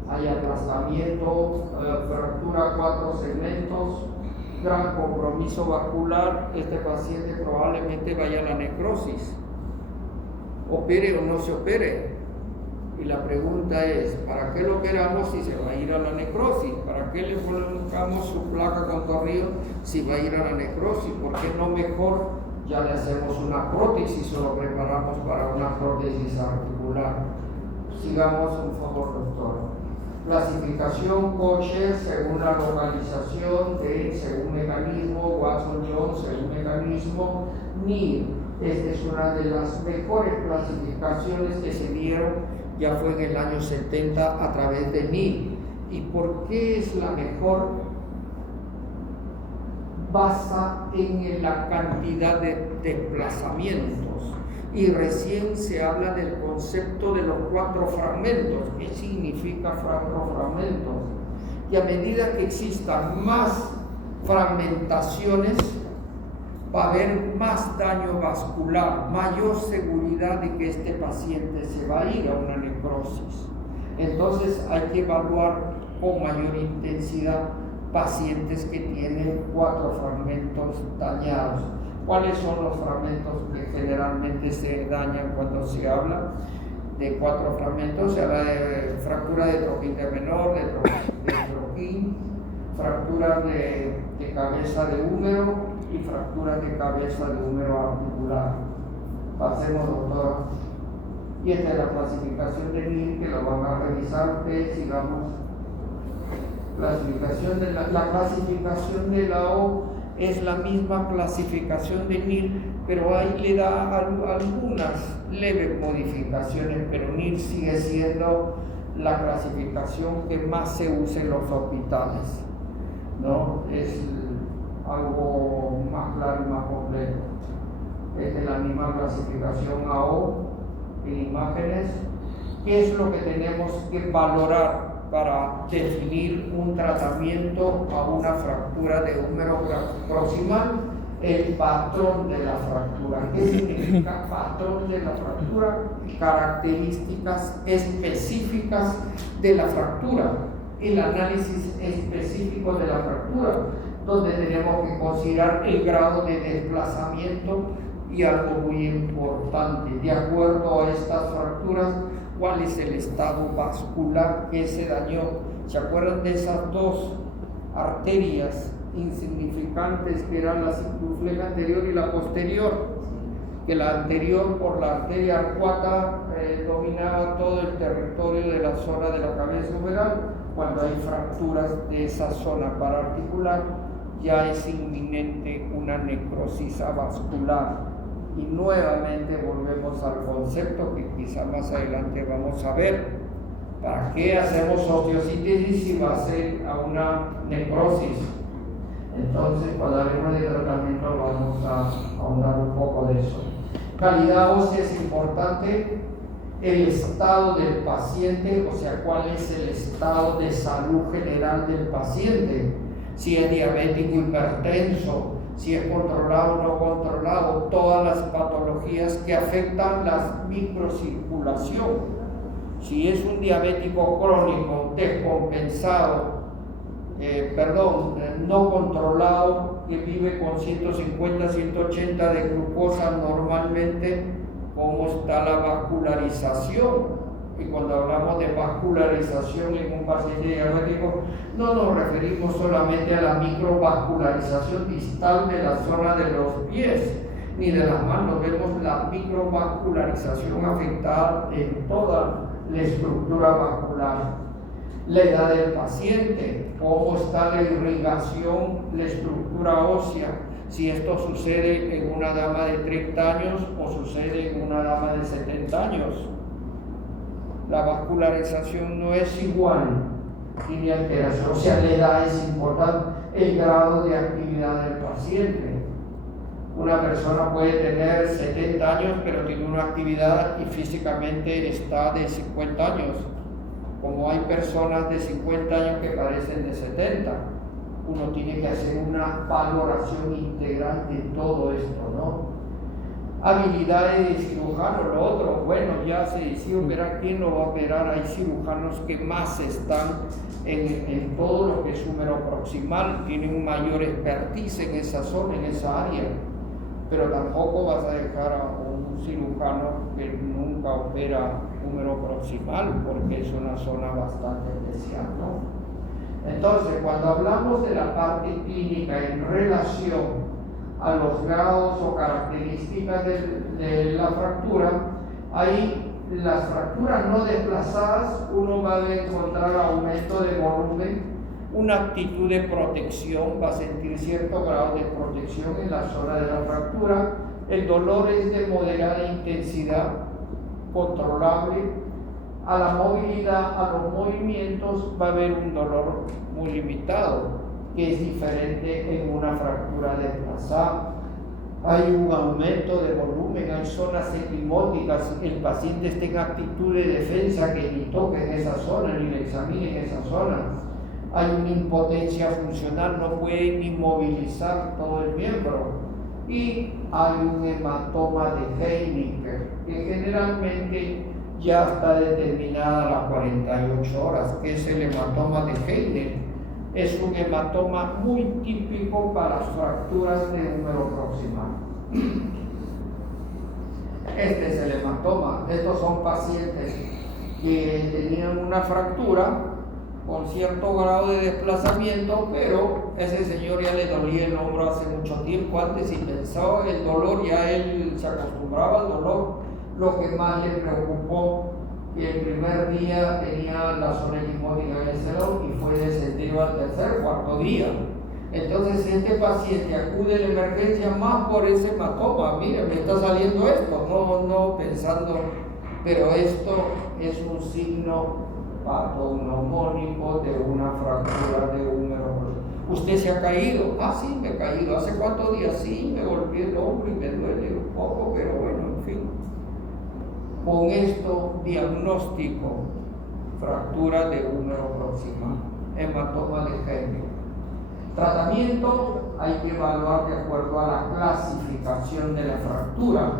Hay aplastamiento, fractura 4 segmentos, gran compromiso vascular. Este paciente probablemente vaya a la necrosis, opere o no se opere. Y la pregunta es, ¿para qué lo operamos si se va a ir a la necrosis? ¿Para qué le colocamos su placa con tornillo si va a ir a la necrosis? ¿Por qué no mejor ya le hacemos una prótesis o lo preparamos para una prótesis articular? Sigamos, por favor, doctor. Clasificación Kocher según la localización según mecanismo, Watson-Jones según mecanismo, NIR. Esta es una de las mejores clasificaciones que se dieron, ya fue en el año 70 a través de NIR. ¿Y por qué es la mejor? Basa en la cantidad de desplazamientos. Y recién se habla del concepto de los 4 fragmentos. ¿Qué significa 4 fragmentos? Y a medida que existan más fragmentaciones, va a haber más daño vascular, mayor seguridad de que este paciente se va a ir a una necrosis. Entonces hay que evaluar con mayor intensidad pacientes que tienen 4 fragmentos dañados. ¿Cuáles son los fragmentos que generalmente se dañan cuando se habla de 4 fragmentos? Se habla de fractura de troquín menor, de troquín, fracturas de cabeza de húmero y fracturas de cabeza de húmero articular. Pasemos, doctora. Y esta es la clasificación de NIR, que lo van a revisar ustedes. Sigamos. Clasificación de la clasificación de la O es la misma clasificación de NIR, pero ahí le da algunas leves modificaciones, pero NIR sigue siendo la clasificación que más se usa en los hospitales, ¿no? Es algo más claro y más completo. Esta es la misma clasificación AO en imágenes. ¿Qué es lo que tenemos que valorar para definir un tratamiento a una fractura de húmero proximal? El patrón de la fractura. ¿Qué significa patrón de la fractura? Características específicas de la fractura. El análisis específico de la fractura, donde tenemos que considerar el grado de desplazamiento y algo muy importante, de acuerdo a estas fracturas, cuál es el estado vascular que se dañó. ¿Se acuerdan de esas 2 arterias insignificantes que eran la circunfleja anterior y la posterior? Que la anterior, por la arteria arcuata, dominaba todo el territorio de la zona de la cabeza humeral. Cuando hay fracturas de esa zona pararticular, ya es inminente una necrosis avascular. Y nuevamente volvemos al concepto que quizá más adelante vamos a ver. ¿Para qué hacemos osteosíntesis si va a ser a una necrosis? Entonces, cuando hablemos de tratamiento, vamos a ahondar un poco de eso. Calidad ósea es importante. El estado del paciente, o sea, cuál es el estado de salud general del paciente, si es diabético, hipertenso, si es controlado o no controlado, todas las patologías que afectan la microcirculación. Si es un diabético crónico, descompensado, no controlado, que vive con 150, 180 de glucosa normalmente, ¿cómo está la vascularización? Y cuando hablamos de vascularización en un paciente diabético, no nos referimos solamente a la microvascularización distal de la zona de los pies ni de las manos, vemos la microvascularización afectada en toda la estructura vascular. La edad del paciente, cómo está la irrigación, la estructura ósea, si esto sucede en una dama de 30 años o sucede en una dama de 70 años. La vascularización no es igual, tiene alteración, o sea, la edad es importante, el grado de actividad del paciente. Una persona puede tener 70 años, pero tiene una actividad y físicamente está de 50 años. Como hay personas de 50 años que parecen de 70, uno tiene que hacer una valoración integral de todo esto, ¿no? Habilidades de cirujano, lo otro, bueno, ya se decidió operar, ¿quién lo va a operar? Hay cirujanos que más están en todo lo que es húmero proximal, tienen un mayor expertise en esa zona, en esa área, pero tampoco vas a dejar a un cirujano que nunca opera húmero proximal, porque es una zona bastante especial, ¿no? Entonces, cuando hablamos de la parte clínica en relación a los grados o características de la fractura, ahí las fracturas no desplazadas, uno va a encontrar aumento de volumen, una actitud de protección, va a sentir cierto grado de protección en la zona de la fractura, el dolor es de moderada intensidad, controlable. A la movilidad, a los movimientos, va a haber un dolor muy limitado, que es diferente en una fractura desplazada. Hay un aumento de volumen, hay zonas epimóticas, el paciente está en actitud de defensa, que ni toque en esa zona, ni le examine en esa zona. Hay una impotencia funcional, no puede ni movilizar todo el miembro. Y hay un hematoma de Heinicke, que generalmente ya está determinada a las 48 horas, que es el hematoma de Heinicke. Es un hematoma muy típico para las fracturas de húmero proximal. Este es el hematoma. Estos son pacientes que tenían una fractura con cierto grado de desplazamiento, pero ese señor ya le dolía el hombro hace mucho tiempo antes y pensaba el dolor, ya él se acostumbraba al dolor. Lo que más le preocupó, que el primer día tenía la zona equimótica en el celón y fue descendido al tercer, cuarto día. Entonces este paciente acude a la emergencia más por ese hematoma. Mire, me está saliendo esto, no pensando, pero esto es un signo patognomónico de una fractura de húmero. ¿Usted se ha caído? Ah, sí, me he caído. ¿Hace cuántos días? Sí, me golpeé el hombro y me duele un poco, pero bueno, en fin. Con esto, diagnóstico, fractura de húmero proximal, hematoma de Heinicke. Tratamiento, hay que evaluar de acuerdo a la clasificación de la fractura,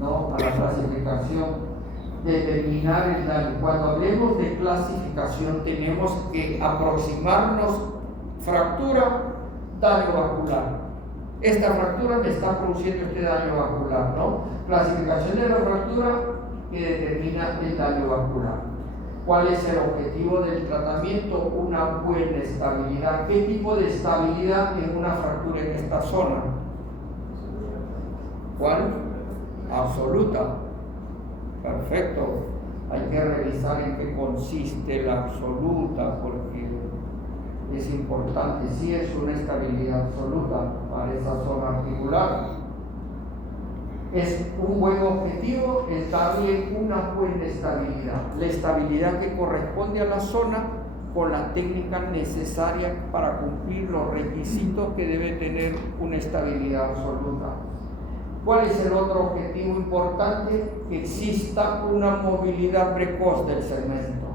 ¿no? A la clasificación, determinar el daño. Cuando hablemos de clasificación, tenemos que aproximarnos fractura, daño vascular. Esta fractura me está produciendo este daño vascular, ¿no? Clasificación de la fractura que determina el daño vascular. ¿Cuál es el objetivo del tratamiento? Una buena estabilidad. ¿Qué tipo de estabilidad en una fractura en esta zona? ¿Cuál? Absoluta. Perfecto. Hay que revisar en qué consiste la absoluta, porque es importante. Sí es una estabilidad absoluta para esa zona articular. Es un buen objetivo, es darle una buena estabilidad, la estabilidad que corresponde a la zona con la técnica necesaria para cumplir los requisitos que debe tener una estabilidad absoluta. ¿Cuál es el otro objetivo importante? Que exista una movilidad precoz del segmento.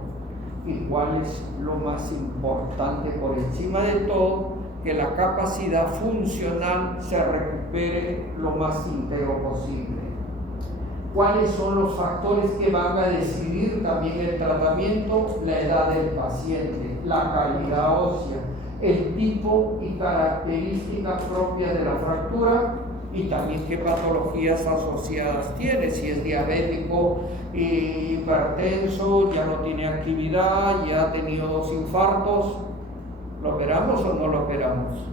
¿Y cuál es lo más importante por encima de todo? Que la capacidad funcional se recupere lo más íntegro posible. ¿Cuáles son los factores que van a decidir también el tratamiento? La edad del paciente, la calidad ósea, el tipo y características propias de la fractura y también qué patologías asociadas tiene, si es diabético, hipertenso, ya no tiene actividad, ya ha tenido 2 infartos. ¿Lo operamos o no lo operamos?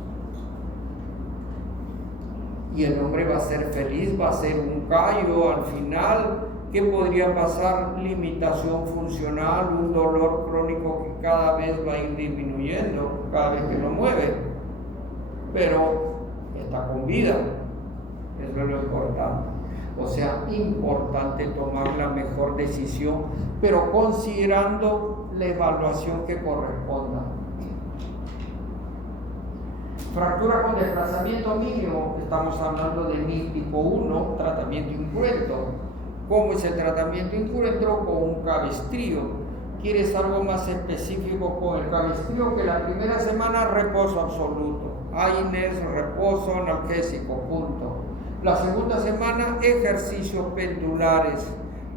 Y el hombre va a ser feliz, va a ser un callo al final. ¿Qué podría pasar? Limitación funcional, un dolor crónico que cada vez va a ir disminuyendo, cada vez que lo mueve, pero está con vida. Eso es lo importante. O sea, importante tomar la mejor decisión, pero considerando la evaluación que corresponda. Fractura con desplazamiento mínimo, estamos hablando de MIG tipo 1, tratamiento incruento. ¿Cómo es el tratamiento incruento? Con un cabestrío. ¿Quieres algo más específico con el cabestrío? Que la primera semana reposo absoluto, AINES, reposo analgésico, punto. La segunda semana ejercicios pendulares,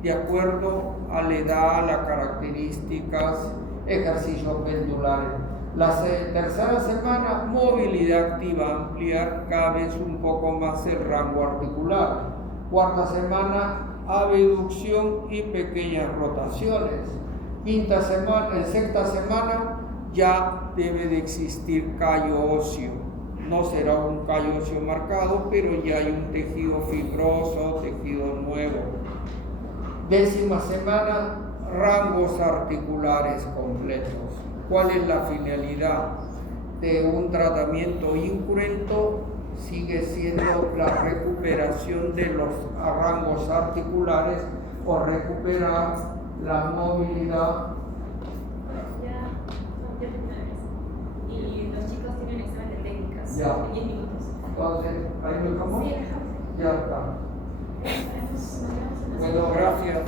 de acuerdo a la edad, las características, ejercicios pendulares. La tercera semana, movilidad activa, ampliar cada vez un poco más el rango articular. Cuarta semana, abducción y pequeñas rotaciones. Sexta semana, ya debe de existir callo óseo. No será un callo óseo marcado, pero ya hay un tejido fibroso, tejido nuevo. 10ª semana, rangos articulares completos. ¿Cuál es la finalidad de un tratamiento incruento? Sigue siendo la recuperación de los rangos articulares o recuperar la movilidad. Y los chicos tienen examen de técnicas. Ya. 10 minutos. Entonces, ¿ahí lo dejamos? Sí, Ya está. Bueno, gracias.